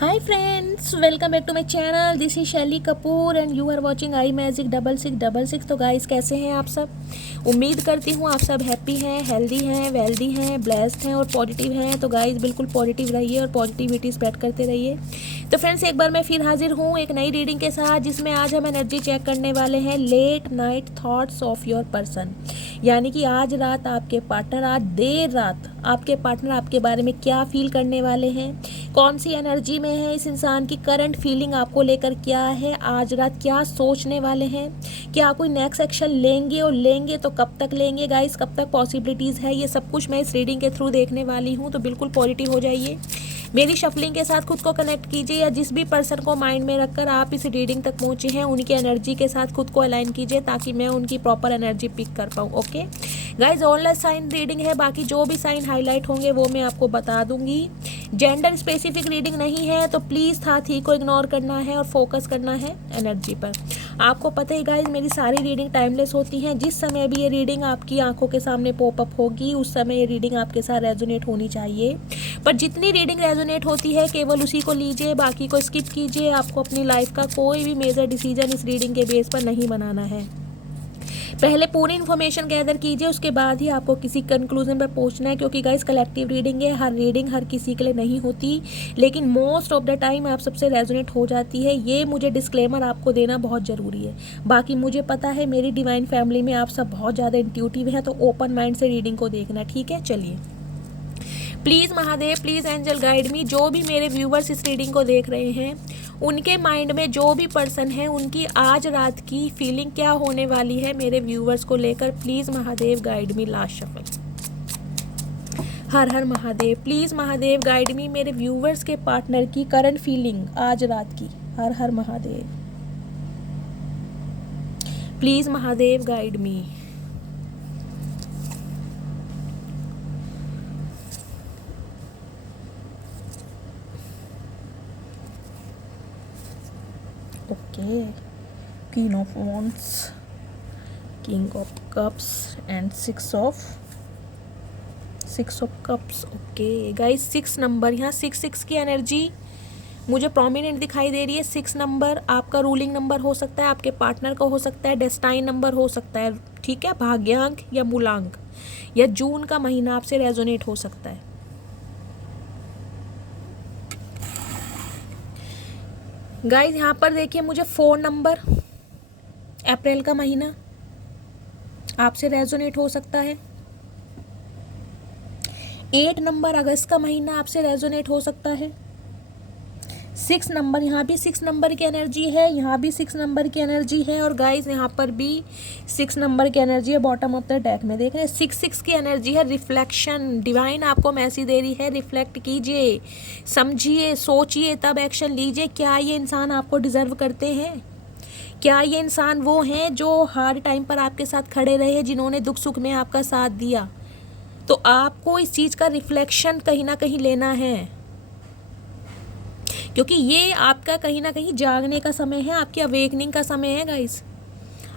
Hi friends, welcome back to my channel. This is Shaili Kapoor and you are watching I magic 6666। तो guys कैसे हैं आप सब। उम्मीद करती हूँ आप सब हैप्पी हैं, हेल्दी हैं, वेल्दी हैं, ब्लेस्ड हैं और पॉजिटिव हैं। तो गाइस बिल्कुल पॉजिटिव रहिए और पॉजिटिविटी स्प्रेड करते रहिए। तो फ्रेंड्स एक बार मैं फिर हाजिर हूँ एक नई रीडिंग के साथ, जिसमें आज हम एनर्जी चेक करने वाले हैं late night thoughts of your person. यानी कि आज रात आपके पार्टनर, आज देर रात आपके पार्टनर आपके बारे में क्या फील करने वाले हैं, कौन सी एनर्जी में है, इस इंसान की करंट फीलिंग आपको लेकर क्या है, आज रात क्या सोचने वाले हैं, क्या कोई नेक्स्ट एक्शन लेंगे और लेंगे तो कब तक लेंगे गाइस, कब तक पॉसिबिलिटीज़ है, ये सब कुछ मैं इस रीडिंग के थ्रू देखने वाली हूँ। तो बिल्कुल पॉजिटिव हो जाइए, मेरी शफलिंग के साथ खुद को कनेक्ट कीजिए, या जिस भी पर्सन को माइंड में रखकर आप इस रीडिंग तक पहुँचे हैं उनकी एनर्जी के साथ खुद को अलाइन कीजिए, ताकि मैं उनकी प्रॉपर एनर्जी पिक कर पाऊँ। Okay guys, online sign reading है, बाकी जो भी साइन हाईलाइट होंगे वो मैं आपको बता दूंगी। जेंडर स्पेसिफिक रीडिंग नहीं है, तो प्लीज़ साथी को इग्नोर करना है और फोकस करना है एनर्जी पर। आपको पता है गाइज, मेरी सारी रीडिंग टाइमलेस होती हैं। जिस समय भी ये रीडिंग आपकी आंखों के सामने पॉपअप होगी उस समय ये रीडिंग आपके साथ रेजोनेट होनी चाहिए। पर जितनी रीडिंग रेजोनेट होती है केवल उसी को लीजिए, बाकी को स्किप कीजिए। आपको अपनी लाइफ का कोई भी मेजर डिसीजन इस रीडिंग के बेस पर नहीं बनाना है। पहले पूरी इन्फॉर्मेशन गैदर कीजिए, उसके बाद ही आपको किसी कंक्लूजन पर पहुंचना है, क्योंकि गाइस कलेक्टिव रीडिंग है, हर रीडिंग हर किसी के लिए नहीं होती, लेकिन मोस्ट ऑफ द टाइम आप सबसे रेजोनेट हो जाती है। ये मुझे डिस्क्लेमर आपको देना बहुत ज़रूरी है। बाकी मुझे पता है मेरी डिवाइन फैमिली में आप सब बहुत ज़्यादा इंट्यूटिव हैं, तो ओपन माइंड से रीडिंग को देखना, ठीक है। चलिए, please Mahadev, please angel guide me. जो भी मेरे व्यूवर्स इस रीडिंग को देख रहे हैं उनके माइंड में जो भी पर्सन है उनकी आज रात की फीलिंग क्या होने वाली है मेरे व्यूवर्स को लेकर, please Mahadev guide me. Last shuffle. हर हर महादेव, प्लीज़ महादेव गाइड मी, मेरे व्यूवर्स के पार्टनर की करंट फीलिंग आज रात की। हर हर Mahadev, please Mahadev guide me. Okay, queen of wands, king of cups and six of cups. Okay guys, 6 number, यहाँ 6 की एनर्जी मुझे प्रोमिनेंट दिखाई दे रही है। 6 नंबर आपका रूलिंग नंबर हो सकता है, आपके पार्टनर का हो सकता है, डेस्टाइन नंबर हो सकता है, ठीक है, भाग्यांक या मूलांक, या जून का महीना आपसे रेजोनेट हो सकता है। गाइस यहाँ पर देखिए, मुझे 4 नंबर अप्रैल का महीना आपसे रेजोनेट हो सकता है। 8 नंबर अगस्त का महीना आपसे रेजोनेट हो सकता है। 6 नंबर, यहाँ भी 6 नंबर की एनर्जी है, यहाँ भी 6 नंबर की एनर्जी है, और गाइस यहाँ पर भी 6 नंबर की एनर्जी है। बॉटम ऑफ द डेक में देख रहे हैं 6 की एनर्जी है। रिफ्लेक्शन, डिवाइन आपको मैसेज दे रही है, रिफ्लेक्ट कीजिए, समझिए, सोचिए, तब एक्शन लीजिए। क्या ये इंसान आपको डिजर्व करते हैं? क्या ये इंसान वो हैं जो हार्ड टाइम पर आपके साथ खड़े रहे, जिन्होंने दुख सुख में आपका साथ दिया? तो आपको इस चीज़ का रिफ्लेक्शन कहीं ना कहीं लेना है, क्योंकि ये आपका कहीं ना कहीं जागने का समय है, आपकी अवेकनिंग का समय है गाइस।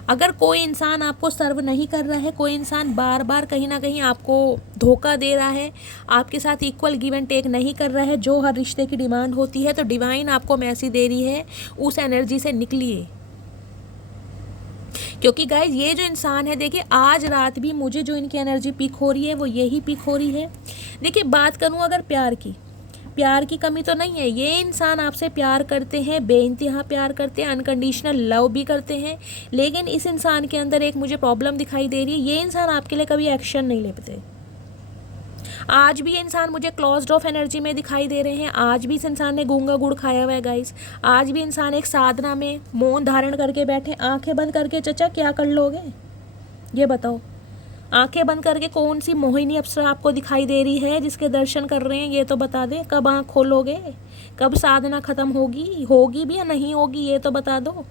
अगर कोई इंसान आपको सर्व नहीं कर रहा है, कोई इंसान बार बार कहीं ना कहीं आपको धोखा दे रहा है, आपके साथ इक्वल गिव एंड टेक नहीं कर रहा है, जो हर रिश्ते की डिमांड होती है, तो डिवाइन आपको मैसेज दे रही है, उस एनर्जी से निकलिए। क्योंकि गाइज ये जो इंसान है, देखिए आज रात भी मुझे जो इनकी एनर्जी पिक हो रही है वो यही पिक हो रही है। देखिए बात करूँ अगर प्यार की कमी तो नहीं है। ये इंसान आपसे प्यार करते हैं, बेइंतहा प्यार करते हैं, अनकंडीशनल लव भी करते हैं, लेकिन इस इंसान के अंदर एक मुझे प्रॉब्लम दिखाई दे रही है, ये इंसान आपके लिए कभी एक्शन नहीं लेते। आज भी ये इंसान मुझे क्लोज्ड ऑफ एनर्जी में दिखाई दे रहे हैं। आज भी इस इंसान ने गूंगा गुड़ खाया हुआ है गाइस। आज भी इंसान एक साधना में मौन धारण करके बैठे, आंखें बंद करके। चचा क्या कर लोगे ये बताओ? आंखें बंद करके कौन सी मोहिनी अप्सरा आपको दिखाई दे रही है जिसके दर्शन कर रहे हैं, ये तो बता दें। कब आंख खोलोगे? कब साधना खत्म होगी भी या नहीं होगी, ये तो बता दो।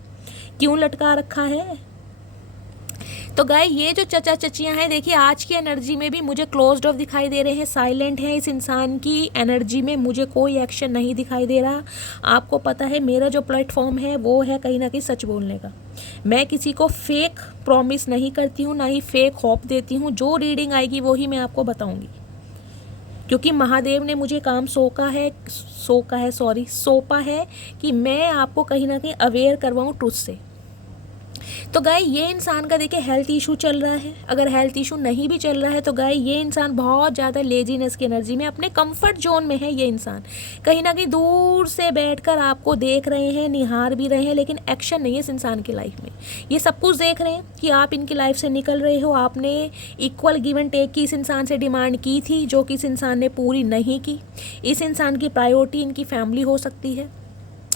क्यों लटका रखा है? तो गाय ये जो चचा चचियाँ हैं, देखिए आज की एनर्जी में भी मुझे क्लोज्ड ऑफ दिखाई दे रहे हैं, साइलेंट हैं। इस इंसान की एनर्जी में मुझे कोई एक्शन नहीं दिखाई दे रहा। आपको पता है मेरा जो प्लेटफॉर्म है वो है कहीं ना कहीं सच बोलने का। मैं किसी को फेक प्रॉमिस नहीं करती हूँ, ना ही फेक होप देती हूँ। जो रीडिंग आएगी वही मैं आपको बताऊँगी, क्योंकि महादेव ने मुझे काम सौंपा है कि मैं आपको कहीं ना कहीं अवेयर करवाऊँ ट्रुथ से। तो गाय ये इंसान का देखिए हेल्थ इशू चल रहा है। अगर हेल्थ इशू नहीं भी चल रहा है तो गाय ये इंसान बहुत ज़्यादा लेजीनेस की एनर्जी में अपने कंफर्ट जोन में है। ये इंसान कहीं ना कहीं दूर से बैठकर आपको देख रहे हैं, निहार भी रहे हैं, लेकिन एक्शन नहीं है इस इंसान की लाइफ में। ये सब कुछ देख रहे हैं कि आप इनकी लाइफ से निकल रहे हो। आपने इक्वल गिव एंड टेक की इस इंसान से डिमांड की थी, जो कि इस इंसान ने पूरी नहीं की। इस इंसान की प्रायोरिटी इनकी फैमिली हो सकती है,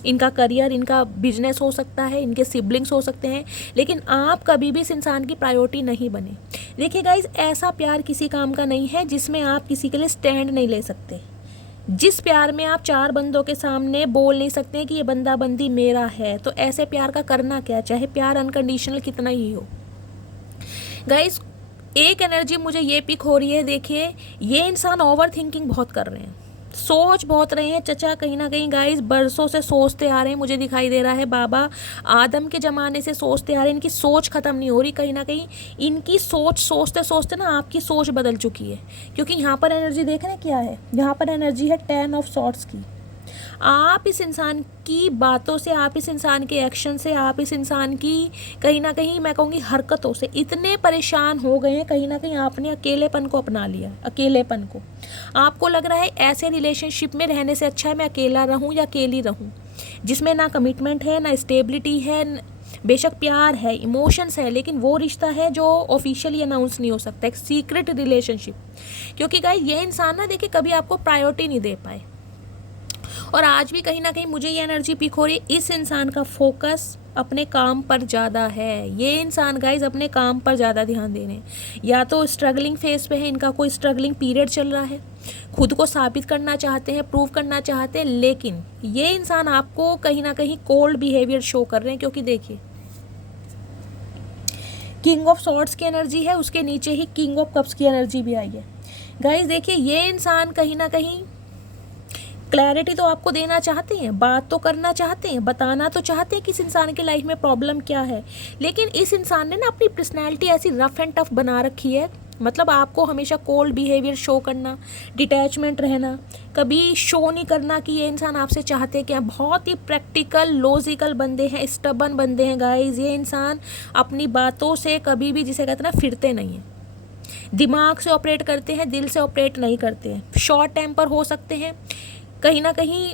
इनका करियर, इनका बिजनेस हो सकता है, इनके सिबलिंग्स हो सकते हैं, लेकिन आप कभी भी इस इंसान की प्रायोरिटी नहीं बने। देखिए गाइज, ऐसा प्यार किसी काम का नहीं है जिसमें आप किसी के लिए स्टैंड नहीं ले सकते। जिस प्यार में आप 4 बंदों के सामने बोल नहीं सकते कि ये बंदा बंदी मेरा है, तो ऐसे प्यार का करना क्या, चाहे प्यार अनकंडीशनल कितना ही हो। गाइज, एक एनर्जी मुझे ये पिक हो रही है, देखिए ये इंसान ओवर थिंकिंग बहुत कर रहे हैं, सोच बहुत रहे हैं। चचा कहीं ना कहीं गाइस बरसों से सोचते आ रहे हैं, मुझे दिखाई दे रहा है बाबा आदम के ज़माने से सोचते आ रहे हैं। इनकी सोच ख़त्म नहीं हो रही। कहीं ना कहीं इनकी सोच सोचते सोचते ना आपकी सोच बदल चुकी है, क्योंकि यहाँ पर एनर्जी देख रहे हैं क्या है। यहाँ पर एनर्जी है 10 ऑफ सॉर्ड्स की। आप इस इंसान की बातों से, आप इस इंसान के एक्शन से, आप इस इंसान की कहीं ना कहीं मैं कहूँगी हरकतों से इतने परेशान हो गए हैं। कहीं ना कहीं आपने अकेलेपन को अपना लिया। अकेलेपन को आपको लग रहा है ऐसे रिलेशनशिप में रहने से अच्छा है मैं अकेला रहूं या अकेली रहूं, जिसमें ना कमिटमेंट है, ना स्टेबिलिटी है, बेशक प्यार है, इमोशंस है, लेकिन वो रिश्ता है जो ऑफिशियली अनाउंस नहीं हो सकता, एक सीक्रेट रिलेशनशिप। क्योंकि गाइस ये इंसान ना देखिए कभी आपको प्रायोरिटी नहीं दे पाए, और आज भी कहीं ना कहीं मुझे ये एनर्जी पिक हो रही है। इस इंसान का फोकस अपने काम पर ज़्यादा है। ये इंसान गाइज अपने काम पर ज़्यादा ध्यान दे रहे हैं। या तो स्ट्रगलिंग फेज पे है, इनका कोई स्ट्रगलिंग पीरियड चल रहा है, खुद को साबित करना चाहते हैं, प्रूव करना चाहते हैं, लेकिन ये इंसान आपको कहीं ना कहीं कोल्ड बिहेवियर शो कर रहे हैं। क्योंकि देखिए किंग ऑफ सॉर्ड्स की एनर्जी है, उसके नीचे ही किंग ऑफ कप्स की एनर्जी भी आई है। गाइज देखिए ये इंसान कहीं ना कहीं क्लैरिटी तो आपको देना चाहते हैं, बात तो करना चाहते हैं, बताना तो चाहते हैं कि इस इंसान की लाइफ में प्रॉब्लम क्या है, लेकिन इस इंसान ने ना अपनी पर्सनैलिटी ऐसी रफ एंड टफ बना रखी है। मतलब आपको हमेशा कोल्ड बिहेवियर शो करना, डिटैचमेंट रहना, कभी शो नहीं करना कि ये इंसान आपसे चाहते हैं क्या। बहुत ही प्रैक्टिकल लॉजिकल बंदे हैं, स्टबन बंदे हैं गाइज। ये इंसान अपनी बातों से कभी भी, जिसे कहते हैं ना, फिरते नहीं हैं। दिमाग से ऑपरेट करते हैं, दिल से ऑपरेट नहीं करते हैं। शॉर्ट टेम्पर हो सकते हैं, कहीं ना कहीं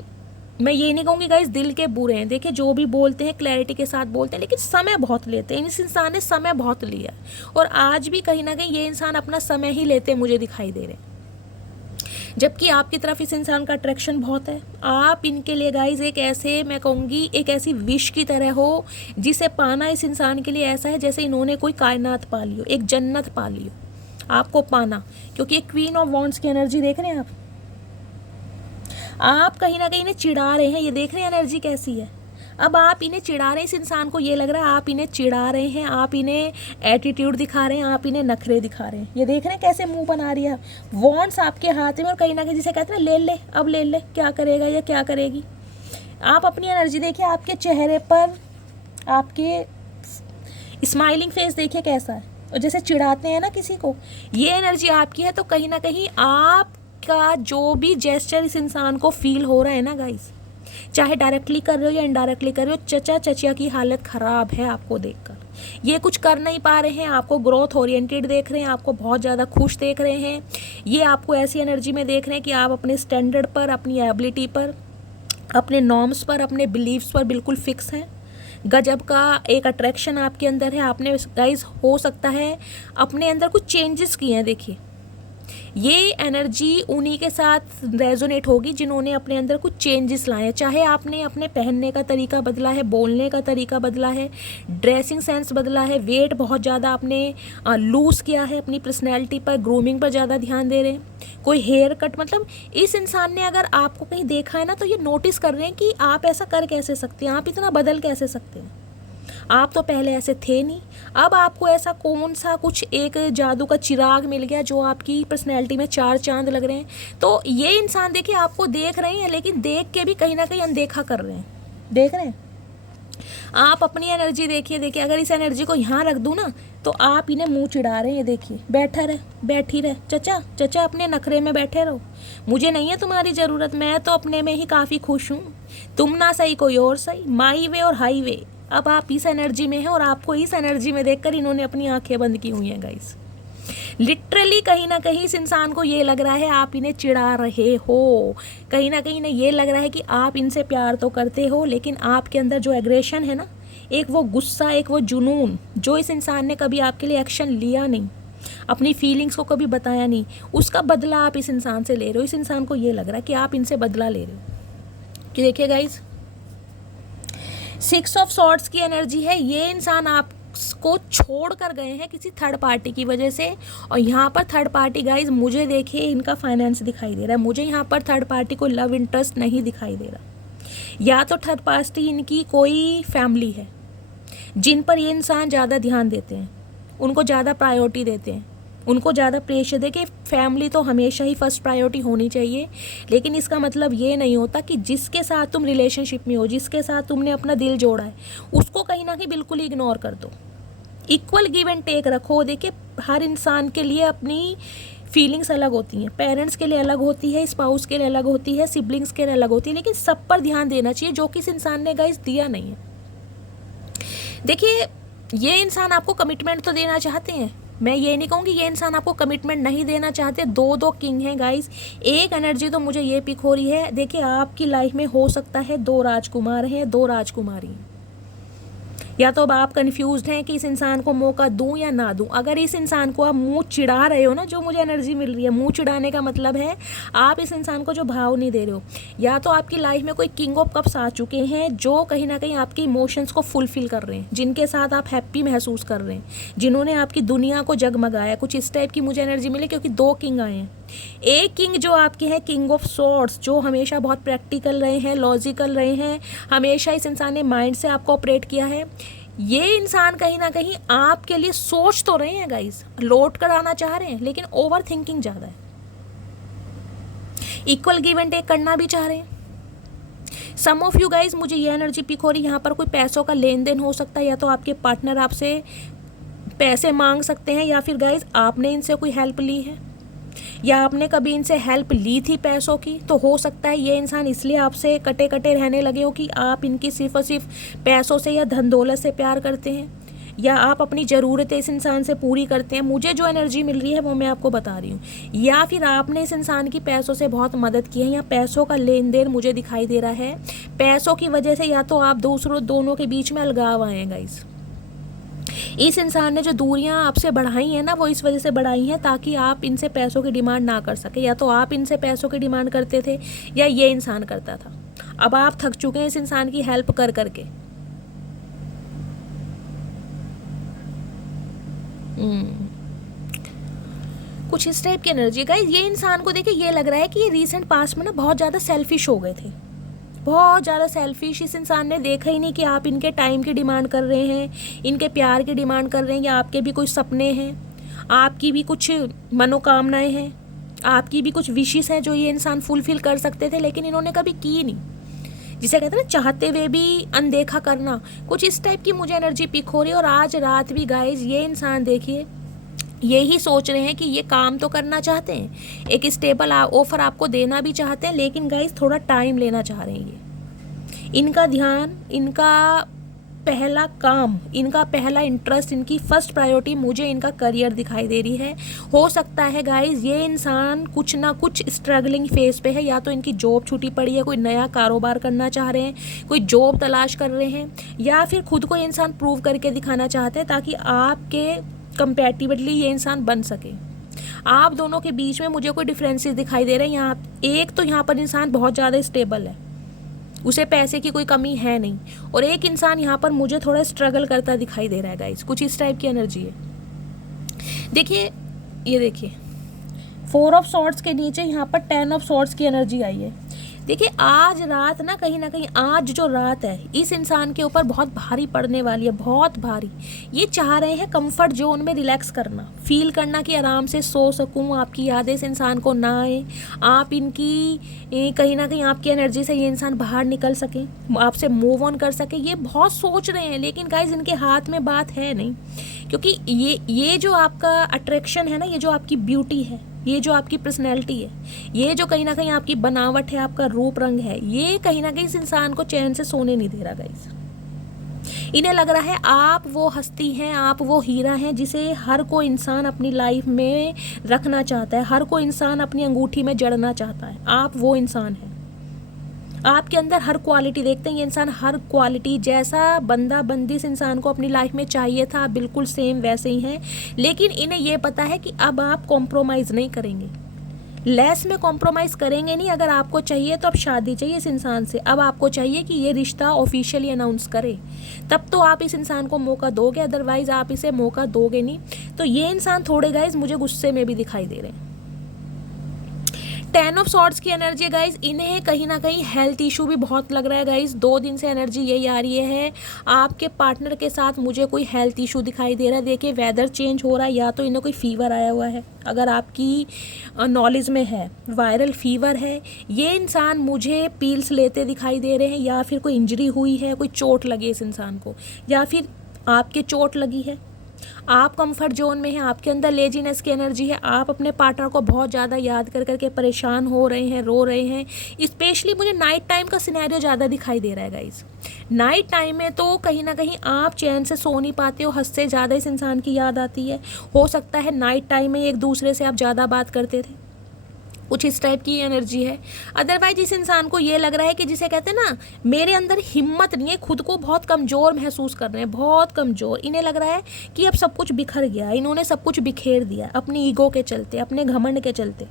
मैं ये नहीं कहूँगी गाइस दिल के बुरे हैं। देखिए जो भी बोलते हैं क्लैरिटी के साथ बोलते हैं, लेकिन समय बहुत लेते हैं। इस इंसान ने समय बहुत लिया, और आज भी कहीं ना कहीं ये इंसान अपना समय ही लेते मुझे दिखाई दे रहे हैं। जबकि आपकी तरफ इस इंसान का अट्रैक्शन बहुत है। आप इनके लिए गाइज एक ऐसे, मैं कहूँगी एक ऐसी विश की तरह हो, जिसे पाना इस इंसान के लिए ऐसा है जैसे इन्होंने कोई कायनात पा ली हो, एक जन्नत पा ली हो आपको पाना। क्योंकि एक क्वीन ऑफ वॉन्ड्स की एनर्जी देख रहे हैं आप कहीं ना कहीं इन्हें चिढ़ा रहे हैं। ये देख रहे हैं एनर्जी कैसी है। अब आप इन्हें चिढ़ा रहे हैं, इस इंसान को ये लग रहा है आप इन्हें चिढ़ा रहे हैं, आप इन्हें एटीट्यूड दिखा रहे हैं, आप इन्हें नखरे दिखा रहे हैं। ये देख रहे हैं कैसे मुंह बना रही है। वॉन्ड्स आपके हाथ में, और कहीं ना कहीं जिसे कहते हैं ले ले, अब ले ले, क्या करेगा या क्या करेगी। आप अपनी एनर्जी देखिए, आपके चेहरे पर आपके स्माइलिंग फेस देखिए कैसा है, और जैसे चिढ़ाते हैं ना किसी को, ये एनर्जी आपकी है। तो कहीं ना कहीं आप का जो भी जेस्चर इस इंसान को फील हो रहा है ना गाइस, चाहे डायरेक्टली कर रहे हो या इनडायरेक्टली कर रहे हो, चचा चचिया की हालत ख़राब है आपको देखकर। ये कुछ कर नहीं पा रहे हैं, आपको ग्रोथ ओरिएंटेड देख रहे हैं, आपको बहुत ज़्यादा खुश देख रहे हैं। ये आपको ऐसी एनर्जी में देख रहे हैं कि आप अपने स्टैंडर्ड पर, अपनी एबिलिटी पर, अपने नॉर्म्स पर, अपने बिलीव्स पर बिल्कुल फिक्स हैं। गजब का एक अट्रैक्शन आपके अंदर है। आपने गाइस हो सकता है अपने अंदर कुछ चेंजेस किए हैं। देखिए ये एनर्जी उन्हीं के साथ रेजोनेट होगी जिन्होंने अपने अंदर कुछ चेंजेस लाए हैं। चाहे आपने अपने पहनने का तरीका बदला है, बोलने का तरीका बदला है, ड्रेसिंग सेंस बदला है, वेट बहुत ज़्यादा आपने लूज़ किया है, अपनी पर्सनैलिटी पर, ग्रूमिंग पर ज़्यादा ध्यान दे रहे हैं, कोई हेयर कट। मतलब इस इंसान ने अगर आपको कहीं देखा है ना, तो ये नोटिस कर रहे हैं कि आप ऐसा कर कैसे सकते हैं, आप इतना बदल कैसे सकते हैं। आप तो पहले ऐसे थे नहीं, अब आपको ऐसा कौन सा कुछ एक जादू का चिराग मिल गया जो आपकी पर्सनैलिटी में 4 चांद लग रहे हैं। तो ये इंसान देखिए आपको देख रहे हैं, लेकिन देख के भी कहीं ना कहीं अनदेखा कर रहे हैं। देख रहे हैं आप अपनी एनर्जी देखिए, देखिए अगर इस एनर्जी को यहाँ रख दूँ ना तो आप इन्हें मुंह चिढ़ा रहे हैं। देखिए बैठा रहे, बैठी रहे, चचा चचा अपने नखरे में बैठे रहो, मुझे नहीं है तुम्हारी ज़रूरत, मैं तो अपने में ही काफ़ी खुश हूँ, तुम ना सही कोई और सही, माई वे और हाई वे। अब आप इस एनर्जी में हैं और आपको इस एनर्जी में देखकर इन्होंने अपनी आंखें बंद की हुई हैं गाइस। लिटरली कहीं ना कहीं इस इंसान को ये लग रहा है आप इन्हें चिढ़ा रहे हो, कहीं ना कहीं इन्हें ये लग रहा है कि आप इनसे प्यार तो करते हो, लेकिन आपके अंदर जो एग्रेशन है ना, एक वो गुस्सा, एक वो जुनून, जो इस इंसान ने कभी आपके लिए एक्शन लिया नहीं, अपनी फीलिंग्स को कभी बताया नहीं, उसका बदला आप इस इंसान से ले रहे हो। इस इंसान को ये लग रहा है कि आप इनसे बदला ले रहे हो। कि देखिए गाइज, 6 ऑफ सॉर्ड्स की एनर्जी है। ये इंसान आपको छोड़ कर गए हैं किसी थर्ड पार्टी की वजह से, और यहाँ पर थर्ड पार्टी गाइज मुझे देखिए इनका फाइनेंस दिखाई दे रहा है, मुझे यहाँ पर थर्ड पार्टी को लव इंटरेस्ट नहीं दिखाई दे रहा। या तो थर्ड पार्टी इनकी कोई फैमिली है जिन पर ये इंसान ज़्यादा ध्यान देते हैं, उनको ज़्यादा प्रायोरिटी देते हैं, उनको ज़्यादा प्रेशर दे कि फैमिली तो हमेशा ही फर्स्ट प्रायोरिटी होनी चाहिए। लेकिन इसका मतलब ये नहीं होता कि जिसके साथ तुम रिलेशनशिप में हो, जिसके साथ तुमने अपना दिल जोड़ा है, उसको कहीं ना कहीं बिल्कुल ही इग्नोर कर दो। इक्वल गिव एंड टेक रखो। देखिए हर इंसान के लिए अपनी फीलिंग्स अलग होती हैं, पेरेंट्स के लिए अलग होती है, स्पाउस के लिए अलग होती है, सिबलिंग्स के लिए अलग होती है, लेकिन सब पर ध्यान देना चाहिए, जो कि इस इंसान ने गाइस दिया नहीं है। देखिए ये इंसान आपको कमिटमेंट तो देना चाहते हैं, मैं ये नहीं कहूँगी ये इंसान आपको कमिटमेंट नहीं देना चाहते। दो किंग हैं गाइस। एक एनर्जी तो मुझे ये पिक हो रही है, देखिए आपकी लाइफ में हो सकता है 2 राजकुमार हैं, 2 राजकुमारी हैं, या तो अब आप कंफ्यूज्ड हैं कि इस इंसान को मौका दूं या ना दूं। अगर इस इंसान को आप मुंह चिढ़ा रहे हो ना, जो मुझे एनर्जी मिल रही है, मुंह चिढ़ाने का मतलब है आप इस इंसान को जो भाव नहीं दे रहे हो। या तो आपकी लाइफ में कोई किंग ऑफ कप्स आ चुके हैं जो कहीं ना कहीं आपके इमोशंस को फुलफिल कर रहे हैं, जिनके साथ आप हैप्पी महसूस कर रहे हैं, जिन्होंने आपकी दुनिया को जगमगाया। कुछ इस टाइप की मुझे एनर्जी मिली, क्योंकि 2 किंग आए हैं। एक किंग जो आपके हैं किंग ऑफ सॉर्ड्स, जो हमेशा बहुत प्रैक्टिकल रहे हैं, लॉजिकल रहे हैं, हमेशा इस इंसान ने माइंड से आपको ऑपरेट किया है। ये इंसान कहीं ना कहीं आपके लिए सोच तो रहे हैं गाइस, लौट कर आना चाह रहे हैं, लेकिन ओवर थिंकिंग ज़्यादा है। इक्वल गिव एंड टेक करना भी चाह रहे हैं। सम ऑफ यू गाइस, मुझे ये एनर्जी पिक हो रही है, यहाँ पर कोई पैसों का लेन देन हो सकता है, या तो आपके पार्टनर आपसे पैसे मांग सकते हैं, या फिर गाइस आपने इनसे कोई हेल्प ली है, या आपने कभी इनसे हेल्प ली थी पैसों की। तो हो सकता है ये इंसान इसलिए आपसे कटे कटे रहने लगे हो कि आप इनकी सिर्फ और सिर्फ पैसों से या धन दौलत से प्यार करते हैं, या आप अपनी ज़रूरतें इस इंसान से पूरी करते हैं। मुझे जो एनर्जी मिल रही है वो मैं आपको बता रही हूँ। या फिर आपने इस इंसान की पैसों से बहुत मदद की है, या पैसों का लेन देन मुझे दिखाई दे रहा है। पैसों की वजह से या तो आप दोनों के बीच में अलगाव आए हैं गाइस। इस इंसान ने जो दूरियां आपसे बढ़ाई हैं ना, वो इस वजह से बढ़ाई हैं ताकि आप इनसे पैसों की डिमांड ना कर सके। या तो आप इनसे पैसों की डिमांड करते थे, या ये इंसान करता था। अब आप थक चुके हैं इस इंसान की हेल्प कर करके। कुछ इस टाइप की एनर्जी गाइस। ये इंसान को देखिए ये लग रहा है कि ये रीसेंट पास्ट में ना बहुत ज़्यादा सेल्फिश हो गए थे, बहुत ज़्यादा सेल्फिश। इस इंसान ने देखा ही नहीं कि आप इनके टाइम की डिमांड कर रहे हैं, इनके प्यार की डिमांड कर रहे हैं, या आपके भी कुछ सपने हैं, आपकी भी कुछ मनोकामनाएं हैं, आपकी भी कुछ विशेस हैं जो ये इंसान फुलफिल कर सकते थे, लेकिन इन्होंने कभी की नहीं। जिसे कहते हैं ना चाहते हुए भी अनदेखा करना, कुछ इस टाइप की मुझे एनर्जी पिक हो रही है। और आज रात भी गाइज ये इंसान देखिए यही सोच रहे हैं कि ये काम तो करना चाहते हैं, एक स्टेबल ऑफर आपको देना भी चाहते हैं, लेकिन गाइस थोड़ा टाइम लेना चाह रहे हैं। ये इनका ध्यान, इनका पहला काम, इनका पहला इंटरेस्ट, इनकी फर्स्ट प्रायोरिटी मुझे इनका करियर दिखाई दे रही है। हो सकता है गाइस ये इंसान कुछ ना कुछ स्ट्रगलिंग फेज पे है, या तो इनकी जॉब छूटी पड़ी है, कोई नया कारोबार करना चाह रहे हैं, कोई जॉब तलाश कर रहे हैं, या फिर खुद को ये इंसान प्रूव करके दिखाना चाहते हैं ताकि आपके कंपैटिबली ये इंसान बन सके। आप दोनों के बीच में मुझे कोई डिफरेंसेस दिखाई दे रहे हैं। यहाँ एक तो यहाँ पर इंसान बहुत ज़्यादा स्टेबल है, उसे पैसे की कोई कमी है नहीं, और एक इंसान यहाँ पर मुझे थोड़ा स्ट्रगल करता दिखाई दे रहा है गाइस। कुछ इस टाइप की एनर्जी है। देखिए ये देखिए 4 ऑफ सॉर्ड्स के नीचे यहाँ पर 10 ऑफ सॉर्ड्स की एनर्जी आई है। देखिए आज रात ना कहीं आज जो रात है इस इंसान के ऊपर बहुत भारी पड़ने वाली है, बहुत भारी। ये चाह रहे हैं कंफर्ट जोन में रिलैक्स करना, फील करना कि आराम से सो सकूं, आपकी यादें इस इंसान को ना आए, आप इनकी कहीं ना कहीं आपकी एनर्जी से ये इंसान बाहर निकल सके, आपसे मूव ऑन कर सके। ये बहुत सोच रहे हैं, लेकिन गाइज इनके हाथ में बात है नहीं, क्योंकि ये जो आपका अट्रैक्शन है ना, ये जो आपकी ब्यूटी है, ये जो आपकी पर्सनैलिटी है, ये जो कहीं ना कहीं आपकी बनावट है, आपका रूप रंग है, ये कहीं ना कहीं इस इंसान को चैन से सोने नहीं दे रहा गाइस। इन्हें लग रहा है आप वो हस्ती हैं, आप वो हीरा हैं जिसे हर कोई इंसान अपनी लाइफ में रखना चाहता है, हर कोई इंसान अपनी अंगूठी में जड़ना चाहता है। आप वो इंसान हैं, आपके अंदर हर क्वालिटी देखते हैं ये इंसान, हर क्वालिटी जैसा बंदा बंदी इस इंसान को अपनी लाइफ में चाहिए था बिल्कुल सेम वैसे ही हैं। लेकिन इन्हें ये पता है कि अब आप कॉम्प्रोमाइज़ नहीं करेंगे, लेस में कॉम्प्रोमाइज़ करेंगे नहीं। अगर आपको चाहिए तो अब शादी चाहिए इस इंसान से, अब आपको चाहिए कि ये रिश्ता ऑफिशियली अनाउंस करे, तब तो आप इस इंसान को मौका दोगे, अदरवाइज़ आप इसे मौका दोगे नहीं। तो ये इंसान थोड़े गाइज मुझे गुस्से में भी दिखाई दे रहे हैं। 10 ऑफ सॉर्ड्स की एनर्जी है गाइज, इन्हें कहीं ना कहीं हेल्थ इशू भी बहुत लग रहा है गाइज। 2 दिन से एनर्जी यही आ रही है, आपके पार्टनर के साथ मुझे कोई हेल्थ इशू दिखाई दे रहा है। देखिए वेदर चेंज हो रहा है, या तो इन्हें कोई फीवर आया हुआ है, अगर आपकी नॉलेज में है वायरल फीवर है, ये इंसान मुझे पील्स लेते दिखाई दे रहे हैं, या फिर कोई इंजरी हुई है, कोई चोट लगी इस इंसान को, या फिर आपके चोट लगी है, आप कंफर्ट जोन में हैं, आपके अंदर लेजीनेस की एनर्जी है, आप अपने पार्टनर को बहुत ज़्यादा याद कर करके परेशान हो रहे हैं, रो रहे हैं। स्पेशली मुझे नाइट टाइम का सिनेरियो ज़्यादा दिखाई दे रहा है गाइज। नाइट टाइम में तो कहीं ना कहीं आप चैन से सो नहीं पाते हो, हद से ज़्यादा इस इंसान की याद आती है। हो सकता है नाइट टाइम में एक दूसरे से आप ज़्यादा बात करते थे, कुछ इस टाइप की एनर्जी है। अदरवाइज इस इंसान को ये लग रहा है कि जिसे कहते हैं ना, मेरे अंदर हिम्मत नहीं है, खुद को बहुत कमज़ोर महसूस कर रहे हैं, बहुत कमज़ोर। इन्हें लग रहा है कि अब सब कुछ बिखर गया, इन्होंने सब कुछ बिखेर दिया अपनी ईगो के चलते, अपने घमंड के चलते।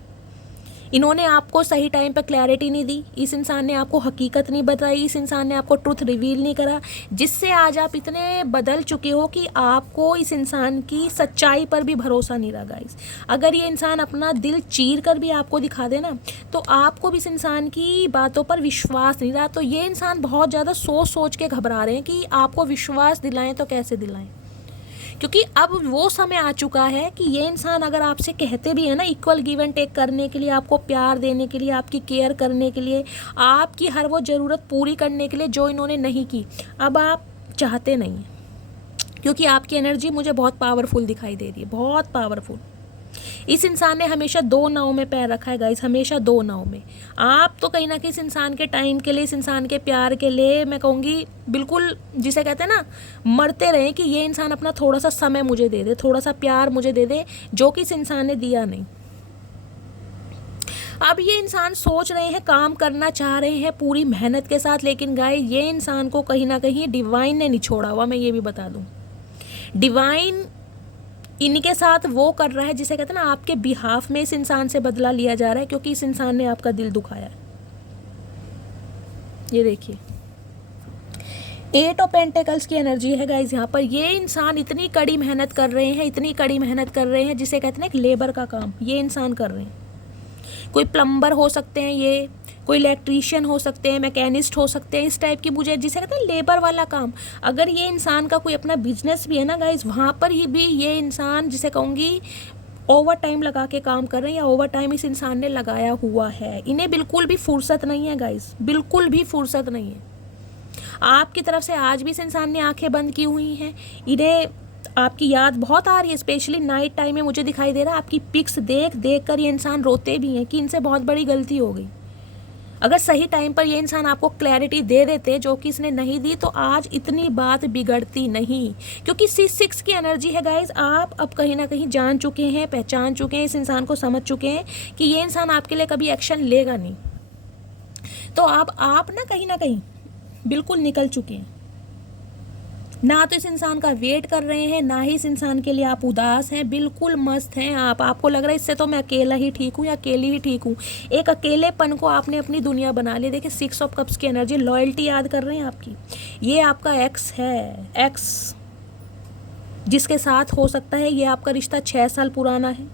इन्होंने आपको सही टाइम पर क्लैरिटी नहीं दी, इस इंसान ने आपको हकीकत नहीं बताई, इस इंसान ने आपको ट्रुथ रिवील नहीं करा, जिससे आज आप इतने बदल चुके हो कि आपको इस इंसान की सच्चाई पर भी भरोसा नहीं रहा गाइस। अगर ये इंसान अपना दिल चीर कर भी आपको दिखा दे ना, तो आपको भी इस इंसान की बातों पर विश्वास नहीं रहा। तो ये इंसान बहुत ज़्यादा सोच सोच के घबरा रहे हैं कि आपको विश्वास दिलाएं तो कैसे दिलाएं, क्योंकि अब वो समय आ चुका है कि ये इंसान अगर आपसे कहते भी है ना इक्वल गिव एंड टेक करने के लिए, आपको प्यार देने के लिए, आपकी केयर करने के लिए, आपकी हर वो ज़रूरत पूरी करने के लिए जो इन्होंने नहीं की, अब आप चाहते नहीं हैं, क्योंकि आपकी एनर्जी मुझे बहुत पावरफुल दिखाई दे रही है, बहुत पावरफुल। इस इंसान ने हमेशा 2 नाव में पैर रखा है गाइस, हमेशा 2 नाव में। आप तो कहीं ना कहीं इस इंसान के टाइम के लिए, इस इंसान के प्यार के लिए, मैं कहूँगी बिल्कुल जिसे कहते हैं ना, मरते रहे कि ये इंसान अपना थोड़ा सा समय मुझे दे दे, थोड़ा सा प्यार मुझे दे दे, जो कि इस इंसान ने दिया नहीं। अब ये इंसान सोच रहे हैं, काम करना चाह रहे हैं पूरी मेहनत के साथ, लेकिन गाइस ये इंसान को कहीं ना कहीं डिवाइन ने नहीं छोड़ा हुआ, मैं ये भी बता दूँ। डिवाइन इनके साथ वो कर रहा है जिसे कहते हैं ना, आपके बिहाफ में इस इंसान से बदला लिया जा रहा है, क्योंकि इस इंसान ने आपका दिल दुखाया है। ये देखिए 8 ऑफ पेंटिकल्स की एनर्जी है गाइज यहाँ पर। ये इंसान इतनी कड़ी मेहनत कर रहे हैं, इतनी कड़ी मेहनत कर रहे हैं, जिसे कहते हैं ना एक लेबर का काम ये इंसान कर रहे हैं। कोई प्लम्बर हो सकते हैं, ये कोई इलेक्ट्रीशियन हो सकते हैं, मैकेनिस्ट हो सकते हैं, इस टाइप की मुझे जिसे कहते हैं लेबर वाला काम। अगर ये इंसान का कोई अपना बिजनेस भी है ना गाइज, वहाँ पर ही भी ये इंसान जिसे कहूँगी ओवर टाइम लगा के काम कर रहे हैं, या ओवर टाइम इस इंसान ने लगाया हुआ है। इन्हें बिल्कुल भी फुर्सत नहीं है गाइज, बिल्कुल भी फुर्सत नहीं है। आपकी तरफ से आज भी इस इंसान ने आंखें बंद की हुई हैं, इन्हें आपकी याद बहुत आ रही है, स्पेशली नाइट टाइम में मुझे दिखाई दे रहा है। आपकी पिक्स देख देख कर ये इंसान रोते भी हैं कि इनसे बहुत बड़ी गलती हो गई। अगर सही टाइम पर ये इंसान आपको क्लैरिटी दे देते, जो कि इसने नहीं दी, तो आज इतनी बात बिगड़ती नहीं। क्योंकि 6 की एनर्जी है गाइज, आप अब कहीं ना कहीं जान चुके हैं, पहचान चुके हैं, इस इंसान को समझ चुके हैं कि ये इंसान आपके लिए कभी एक्शन लेगा नहीं। तो आप ना कहीं बिल्कुल निकल चुके हैं, ना तो इस इंसान का वेट कर रहे हैं, ना ही इस इंसान के लिए आप उदास हैं, बिल्कुल मस्त हैं आप। आपको लग रहा है इससे तो मैं अकेला ही ठीक हूँ या अकेली ही ठीक हूँ। एक अकेलेपन को आपने अपनी दुनिया बना लिया। देखिए 6 ऑफ कप्स की एनर्जी, लॉयल्टी याद कर रहे हैं आपकी। ये आपका एक्स है, एक्स जिसके साथ हो सकता है ये आपका रिश्ता 6 साल पुराना है,